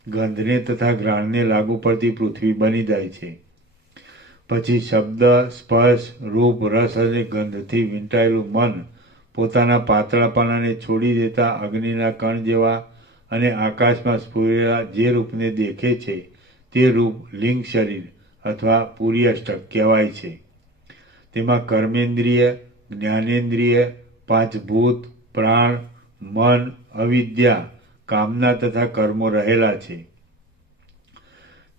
ગંધને તથા ઘ્રાણને લાગુ પડતી પૃથ્વી બની જાય છે. પછી શબ્દ, સ્પર્શ, રૂપ, રસ અને ગંધથી વીંટાયેલું મન પોતાના પાતળાપણાને છોડી દેતા અગ્નિના કણ જેવા અને આકાશમાં સ્ફુરેલા જે રૂપને દેખે છે તે રૂપ લિંગ શરીર અથવા પુરીઅષ્ટક કહેવાય છે. તેમાં કર્મેન્દ્રિય, જ્ઞાનેન્દ્રિય, પાંચ ભૂત, પ્રાણ, મન, અવિદ્યા, કામના તથા કર્મો રહેલા છે.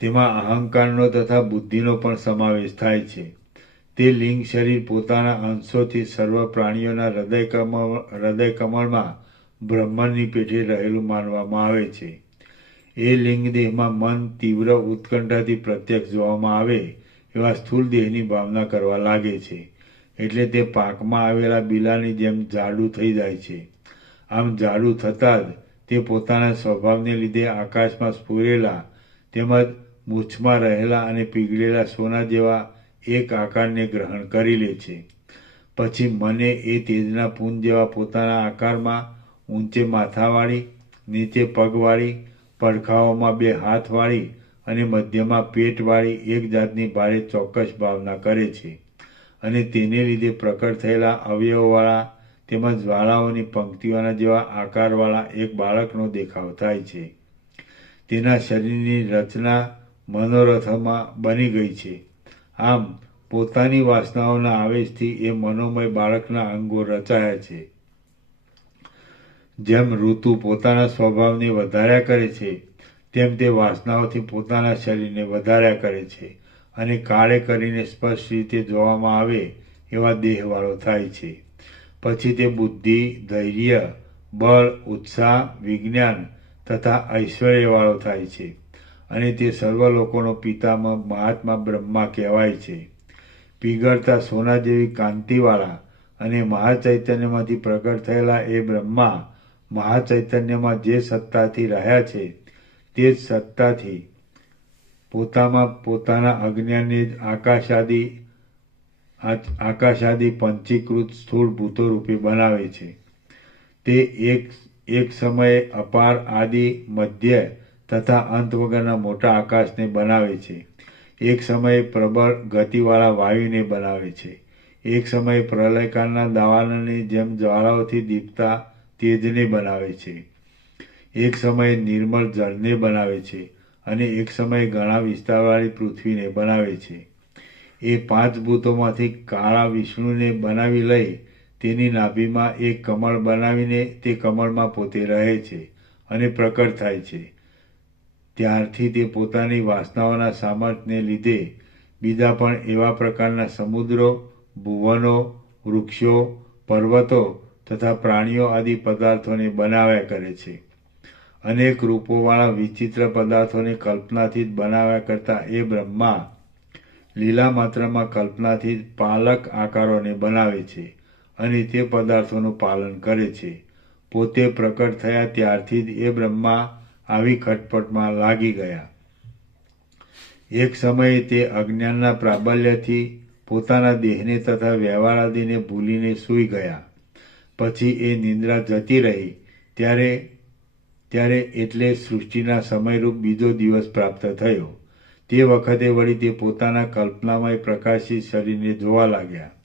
તેમાં અહંકારનો તથા બુદ્ધિનો પણ સમાવેશ થાય છે. તે લિંગ શરીર પોતાના અંશોથી સર્વ પ્રાણીઓના હૃદય કમળમાં બ્રહ્માંડની પેઠે રહેલું માનવામાં આવે છે. એ લિંગ દેહમાં મન તીવ્ર ઉત્કંઠાથી પ્રત્યક્ષ જોવામાં આવે એવા સ્થૂળ દેહની ભાવના કરવા લાગે છે. એટલે તે પાકમાં આવેલા બીલાની જેમ જાડું થઈ જાય છે. આમ જાડું થતાં જ તે પોતાના સ્વભાવને લીધે આકાશમાં સ્ફુરેલા તેમજ મૂછમાં રહેલા અને પીગળેલા સોના જેવા એક આકારને ગ્રહણ કરી લે છે. પછી મને એ તેજના પુંજ જેવા પોતાના આકારમાં ઊંચે માથાવાળી, નીચે પગવાળી, પડખાઓમાં 2 હાથવાળી અને મધ્યમાં પેટવાળી એક જાતની ભારે ચોક્કસ ભાવના કરે છે. અને તેને લીધે પ્રકટ થયેલા અવયવવાળા તેમજ જ્વાળાઓની પંક્તિઓના જેવા આકારવાળા એક બાળકનો દેખાવ થાય છે. તેના શરીરની રચના મનોરથમાં બની ગઈ છે. આમ પોતાની વાસનાઓના આવેશથી એ મનોમય બાળકના અંગો રચાયા છે. જેમ ઋતુ પોતાના સ્વભાવને વધાર્યા કરે છે, તેમ તે વાસનાઓથી પોતાના શરીરને વધાર્યા કરે છે અને કાળે કરીને સ્પષ્ટ રીતે જોવામાં આવે એવા દેહવાળો થાય છે. પછી તે બુદ્ધિ, ધૈર્ય, બળ, ઉત્સાહ, વિજ્ઞાન તથા ઐશ્વર્યવાળો થાય છે અને તે સર્વ લોકોનો પિતામહ મહાત્મા બ્રહ્મા કહેવાય છે. પીગળતા સોના જેવી કાંતિવાળા અને મહાચૈતન્યમાંથી પ્રગટ થયેલા એ બ્રહ્મા મહાચૈતન્યમાં જે સત્તાથી રહ્યા છે, તે જ સત્તાથી પોતામાં પોતાના અજ્ઞાનને જ આકાશાદિ પંચીકૃત સ્થૂળ ભૂતો રૂપે બનાવે છે. તે એક સમયે અપાર, આદિ, મધ્ય તથા અંત વગરના મોટા આકાશને બનાવે છે. એક સમયે પ્રબળ ગતિવાળા વાયુને બનાવે છે. એક સમયે પ્રલયકાળના દાવાનળની જેમ જ્વાળાઓથી દીપતા તેજને બનાવે છે. એક સમયે નિર્મળ જળને બનાવે છે અને એક સમયે ઘણા વિસ્તારવાળી પૃથ્વીને બનાવે છે. એ 5 ભૂતોમાંથી કાળા વિષ્ણુને બનાવી લઈ તેની નાભીમાં એક કમળ બનાવીને તે કમળમાં પોતે રહે છે અને પ્રકટ થાય છે. ત્યારથી તે પોતાની વાસનાઓના સામર્થ્યને લીધે બીજા પણ એવા પ્રકારના સમુદ્રો, ભુવનો, વૃક્ષો, પર્વતો તથા પ્રાણીઓ આદિ પદાર્થોને બનાવ્યા કરે છે. અનેક રૂપોવાળા વિચિત્ર પદાર્થોને કલ્પનાથી જ બનાવ્યા કરતા એ બ્રહ્મા લીલા માત્રમાં કલ્પનાથી જ પાલક આકારોને બનાવે છે અને તે પદાર્થોનું પાલન કરે છે. પોતે પ્રકટ થયા ત્યારથી જ એ બ્રહ્મા આવી ખટપટમાં લાગી ગયા. એક સમયે તે અજ્ઞાનના પ્રાબલ્યથી પોતાના દેહને તથા વ્યવહાર આદિને ભૂલીને સૂઈ ગયા. પછી એ નિંદ્રા જતી રહી ત્યારે એટલે સૃષ્ટિના સમયરૂપ બીજો દિવસ પ્રાપ્ત થયો. તે વખતે વળી તે પોતાના કલ્પનામય પ્રકાશિત શરીરને જોવા લાગ્યા.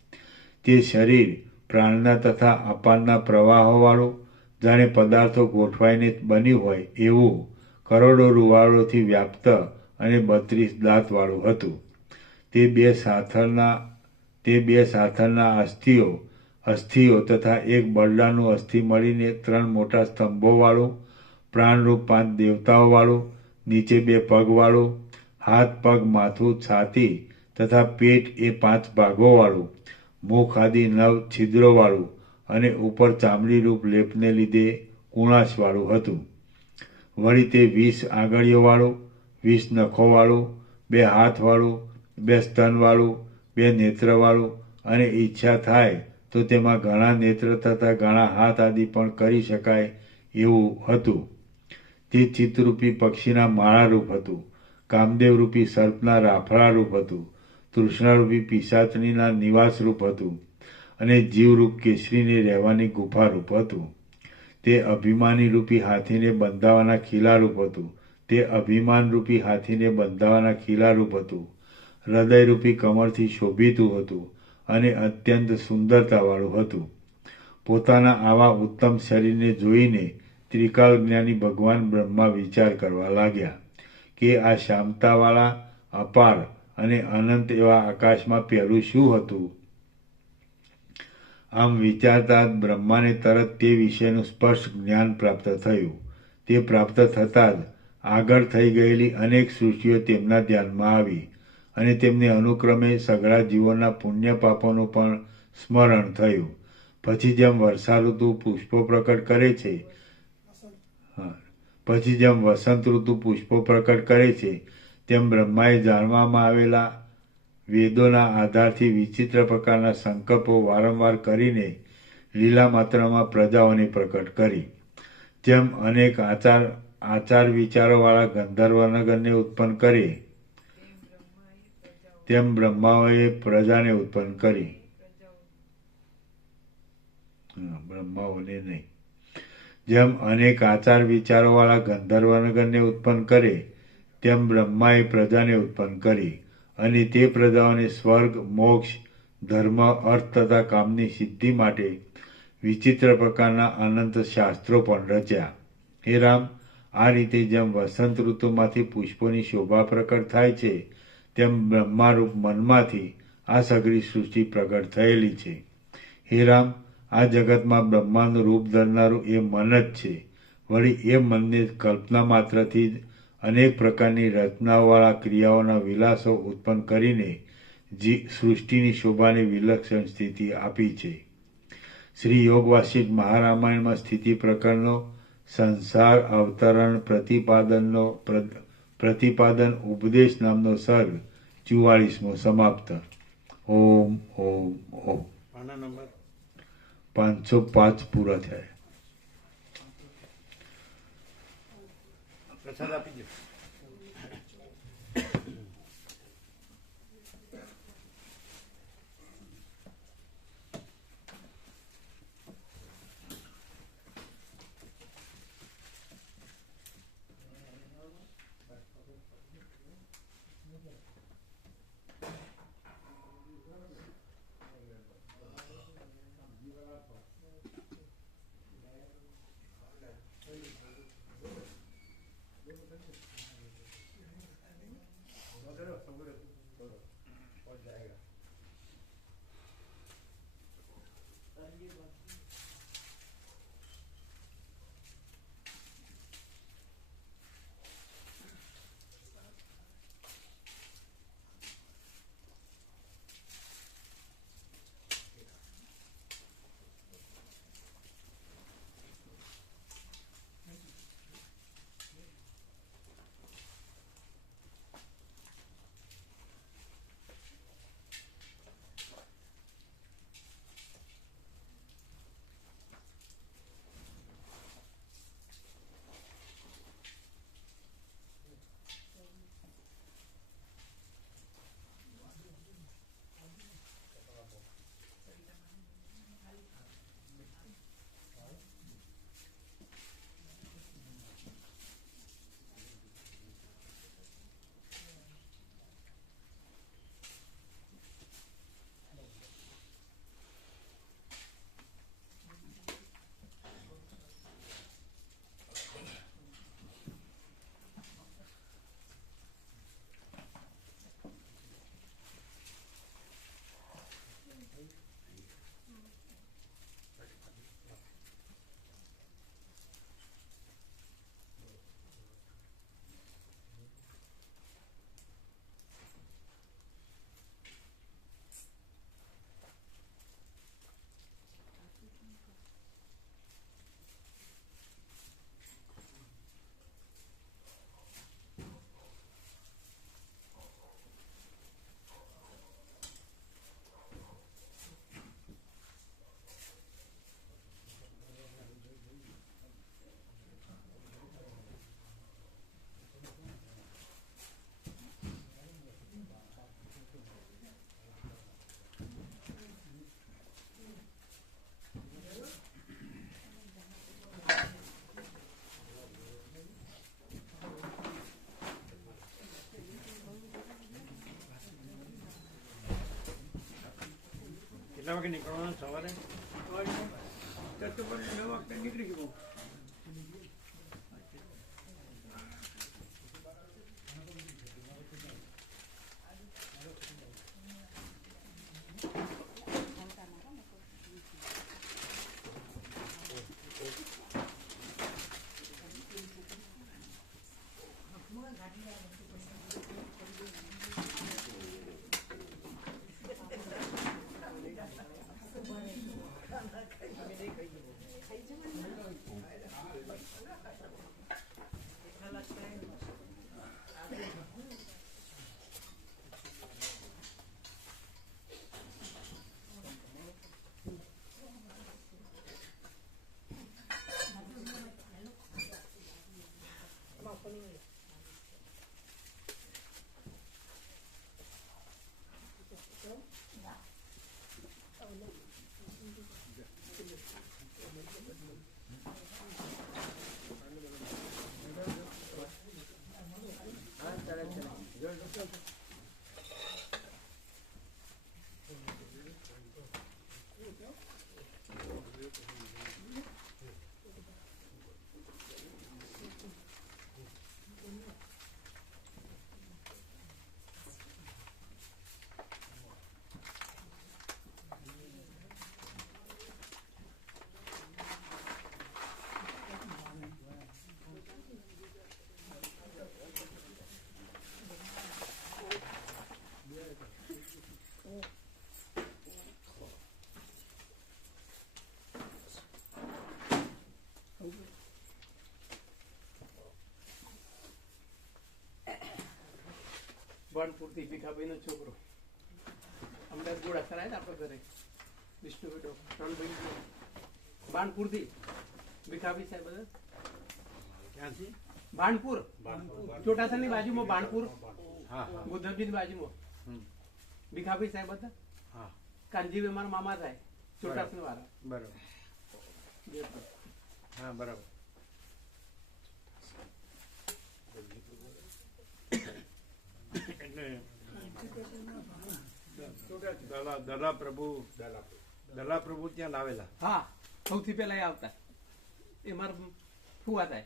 તે શરીર પ્રાણના તથા અપાનના પ્રવાહોવાળું, જાણે પદાર્થો ગોઠવાઈને બન્યું હોય એવું કરોડો રૂવાળોથી વ્યાપ્ત અને 32 દાંતવાળું હતું. તે બે સાથળના અસ્થિઓ તથા એક બરડાનું અસ્થિ મળીને 3 મોટા સ્તંભોવાળું, પ્રાણરૂપ 5 દેવતાઓવાળું, નીચે 2 પગવાળું, હાથ, પગ, માથું, છાતી તથા પેટ એ 5 ભાગોવાળું, મુખ આદિ 9 છિદ્રોવાળું અને ઉપર ચામડીરૂપ લેપને લીધે કુણાશવાળું હતું. વળી તે 20 આંગળીઓવાળું, 20 નખોવાળું, 2 હાથવાળું, 2 સ્તનવાળું, 2 નેત્રવાળું અને ઈચ્છા થાય તો તેમાં ઘણા નેત્ર તથા ઘણા હાથ આદિ પણ કરી શકાય એવું હતું. તે ચિત્તરૂપી પક્ષીના માળારૂપ હતું, કામદેવરૂપી સર્પના રાફડારૂપ હતું, તૃષ્ણારૂપી પિશાચનીના નિવાસરૂપ હતું અને જીવરૂપ કેસરીને રહેવાની ગુફારૂપ હતું. તે અભિમાનીરૂપી હાથીને બંધાવાના ખીલારૂપ હતું. તે અભિમાનરૂપી હાથીને બંધાવાના ખીલારૂપ હતું. હૃદયરૂપી કમળથી શોભિતું હતું અને અત્યંત સુંદરતાવાળું હતું. પોતાના આવા ઉત્તમ શરીરને જોઈને ત્રિકાળ જ્ઞાની ભગવાન બ્રહ્મા વિચાર કરવા લાગ્યા કે આ શ્યામતાવાળા અપાર અને અનંત એવા આકાશમાં પહેલું શું હતું. આમ વિચારતા જ બ્રહ્માને તરત તે વિષયનું સ્પષ્ટ જ્ઞાન પ્રાપ્ત થયું. તે પ્રાપ્ત થતાં જ આગળ થઈ ગયેલી અનેક સૃષ્ટિઓ તેમના ધ્યાનમાં આવી અને તેમને અનુક્રમે સઘળા જીવોના પુણ્ય પાપોનું પણ સ્મરણ થયું. પછી જેમ વર્ષાઋતુ પુષ્પો પ્રકટ કરે છે તેમ બ્રહ્માએ જાણવામાં આવેલા વેદોના આધારથી વિચિત્ર પ્રકારના સંકલ્પો વારંવાર કરીને લીલા માત્રામાં પ્રજાઓને પ્રકટ કરી. જેમ અનેક આચાર વિચારોવાળા ગંધર્વ નગરને ઉત્પન્ન કરે તેમ બ્રહ્માઓએ પ્રજાને ઉત્પન્ન કરી. બ્રહ્માઓને નહીં. જેમ અનેક આચાર વિચારોવાળા ગંધર્વ નગરને ઉત્પન્ન કરે તેમ બ્રહ્માએ પ્રજાને ઉત્પન્ન કરી અને તે પ્રજાઓને સ્વર્ગ, મોક્ષ, ધર્મ, અર્થ તથા કામની સિદ્ધિ માટે વિચિત્ર પ્રકારના અનંત શાસ્ત્રો પણ રચ્યા. હે રામ, આ રીતે જેમ વસંત ઋતુમાંથી પુષ્પોની શોભા પ્રકટ થાય છે તેમ બ્રહ્મારૂપ મનમાંથી આ સઘળી સૃષ્ટિ પ્રગટ થયેલી છે. હે રામ, આ જગતમાં બ્રહ્માનું રૂપ ધરનારું એ મન જ છે. વળી એ મનને કલ્પના માત્રથી જ અનેક પ્રકારની રચનાઓવાળા ક્રિયાઓના વિલાસો ઉત્પન્ન કરીને સૃષ્ટિની શોભાને વિલક્ષણ સ્થિતિ આપી છે. શ્રી યોગ વાસિષ્ઠ મહારામાયણમાં સ્થિતિ પ્રકરણનો સંસાર અવતરણ પ્રતિપાદન ઉપદેશ નામનો સર્ગ 44મો સમાપ્ત. ઓમ ઓમ ઓમ. પાના નંબર 505 પૂરા થયા. પ્રસાદ આપી દો. કેટલા વાગે નીકળવાનું સવારે? 9 વાગે નીકળી ગયું. બાણપુરથી ભીખાભાઈનો છોકરો અમદાવાદ ગોળાસર આવ્યા આપણા ઘરે વિષ્ણુ બેટો 3 ભાઈ બાણપુરથી ભીખાભાઈ સાહેબ બધા ક્યાંથી? બાણપુર ચોટાસરની બાજુમાં બાણપુર હા હા બુદ્ધબજીની બાજુમાં હમ. ભીખાભાઈ સાહેબ હતા. હા કાનજીભાઈ મારા મામા થાય ચોટાસન વાળા. બરાબર. હા બરાબર. એટલે દલા પ્રભુ ત્યાં લાવેલા. હા સૌથી પહેલા એ આવતા એ મારા ફુવા થાય.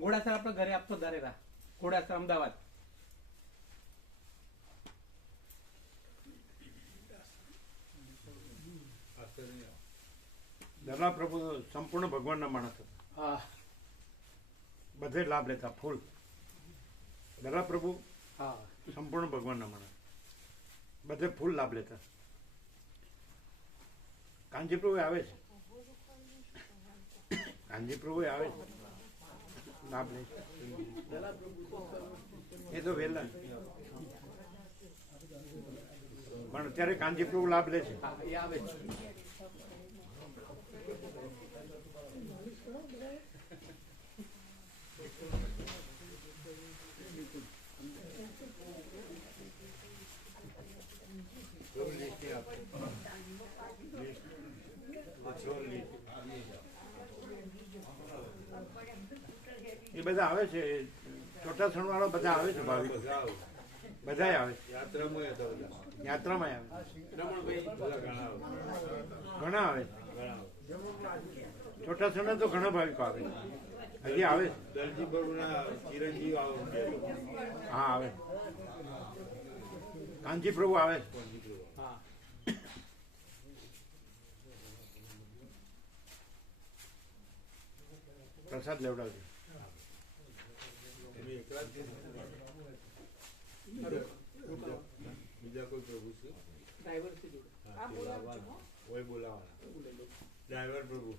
ઘોડાસર આપણા ઘરે આપતો ધારેરા ઘોડાસર અમદાવાદ. દલા પ્રભુ સંપૂર્ણ ભગવાનના માણસ હતા. હા બધે લાભ લેતા ફૂલ. દલા પ્રભુ હા સંપૂર્ણ ભગવાનના માણસ, બધે ફૂલ લાભ લેતા. કાનજી પ્રભુ આવે છે, કાનજી પ્રભુ આવે છે, લાભ લે છે. એ તો વહેલા પણ અત્યારે કાનજી પ્રભુ લાભ લે છે. હા એ આવે છે. એ બધા આવે છે, ચોટાસણ વાળા બધા આવે છે, ભાવિક બધા આવે છે. યાત્રામાં આવે, ઘણા આવે છે. ચોટાસણ તો ઘણા ભાવિકો આવે છે. હજી આવે છે. હા આવે. કાનજી પ્રભુ આવે છે. હા પ્રસાદ લેવડાવજો. બીજા કોઈ પ્રભુ છે? ડ્રાઈવર છે જોડે. કોઈ બોલાવાના ડ્રાઈવર પ્રભુ.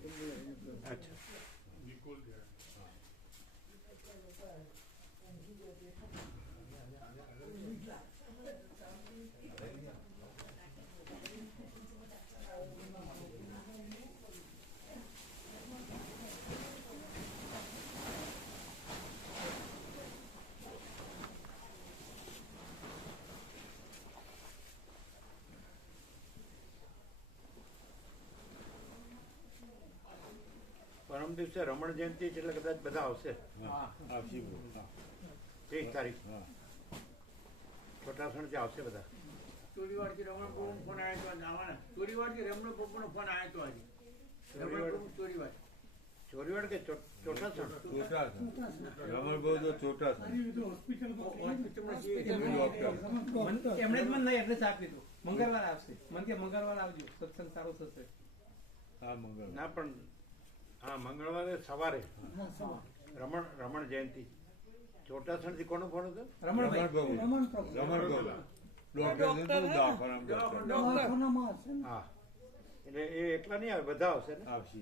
અચ્છા. પરમ દિવસે રમણ જયંતિ છે એટલે કદાચ બધા આવશે. હા આવશે. 30 તારીખ હા ચોટાસણ આવશે બધા. ચોરીવાડથી રમણ પ્રભુનો ફોન આવ્યો તો આવવાના. ચોરીવાડથી રમણ પ્રભુનો ફોન આવ્યો તો આજે. રમણ પ્રભુ ચોરીવાડ. ચોરીવાડ કે ચોટાસણ? રમણ બહુ તો ચોટા છે. હોસ્પિટલમાં જે એમણે જ મને નહીં એડ્રેસ આપ્યું હતું. મંગળવાર આવશે. મને કે મંગળવાર આવજો, સત્સંગ સારો થશે. હા મંગળ. ના પણ હા મંગળવારે સવારે રમણ જયંતિ. ચોટાસણ થી કોનો ફોન હતો? રમણ રમણભાઈ બહુ. રમણ બહુ. ડોક્ટર ને તો દવાખાના હા એટલે એ એકલા નહીં આવે, બધા આવશે ને. આવશે.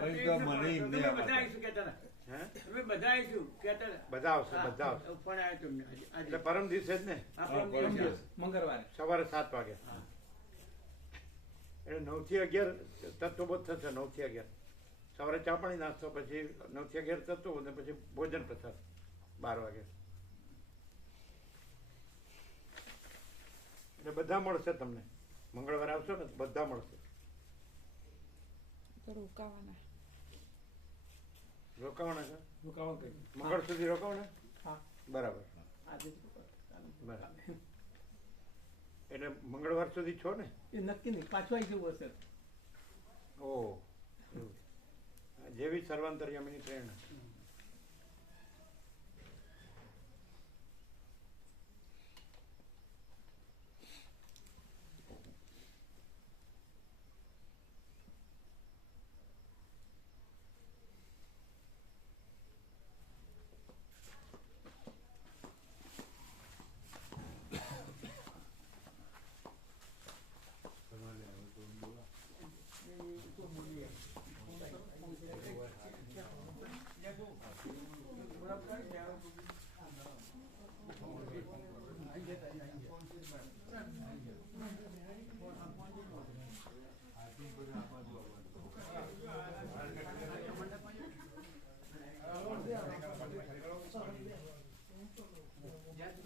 કંઈક મને એમને બધા આવા. આવીશું કહેતા હતા. હે અમે બધા આવીશું કહેતા હતા. બધા આવશે, બધા આવશે. ફોન આવ્યો તો અમને આજે. એટલે પરમ દિવસે જ ને, આ પરમ દિવસે. મંગળવારે. સવારે 7 વાગે. એટલે 9 થી 11 તત્વબોધ થશે. 9 થી 11 સવારે ચા પાણી નાસ્તો, પછી 9 થી 11 થતું અને પછી ભોજન પ્રસાદ 12 વાગે. એટલે બધા મળશે તમને. મંગળવારે આવશો ને તો બધા મળશે. રોકાવાના રોકાવાના છે? રોકાવા ગઈ. મંગળ સુધી રોકાવાના? હા, બરાબર આજે જ રોકાવા. બરાબર. એટલે મંગળવાર સુધી છો ને? એ નક્કી નહીં, પાછું આવી જવું હશે. ઓહ, એવું. જેવી સર્વાંતર્યામીની પ્રેરણા. બરાબર.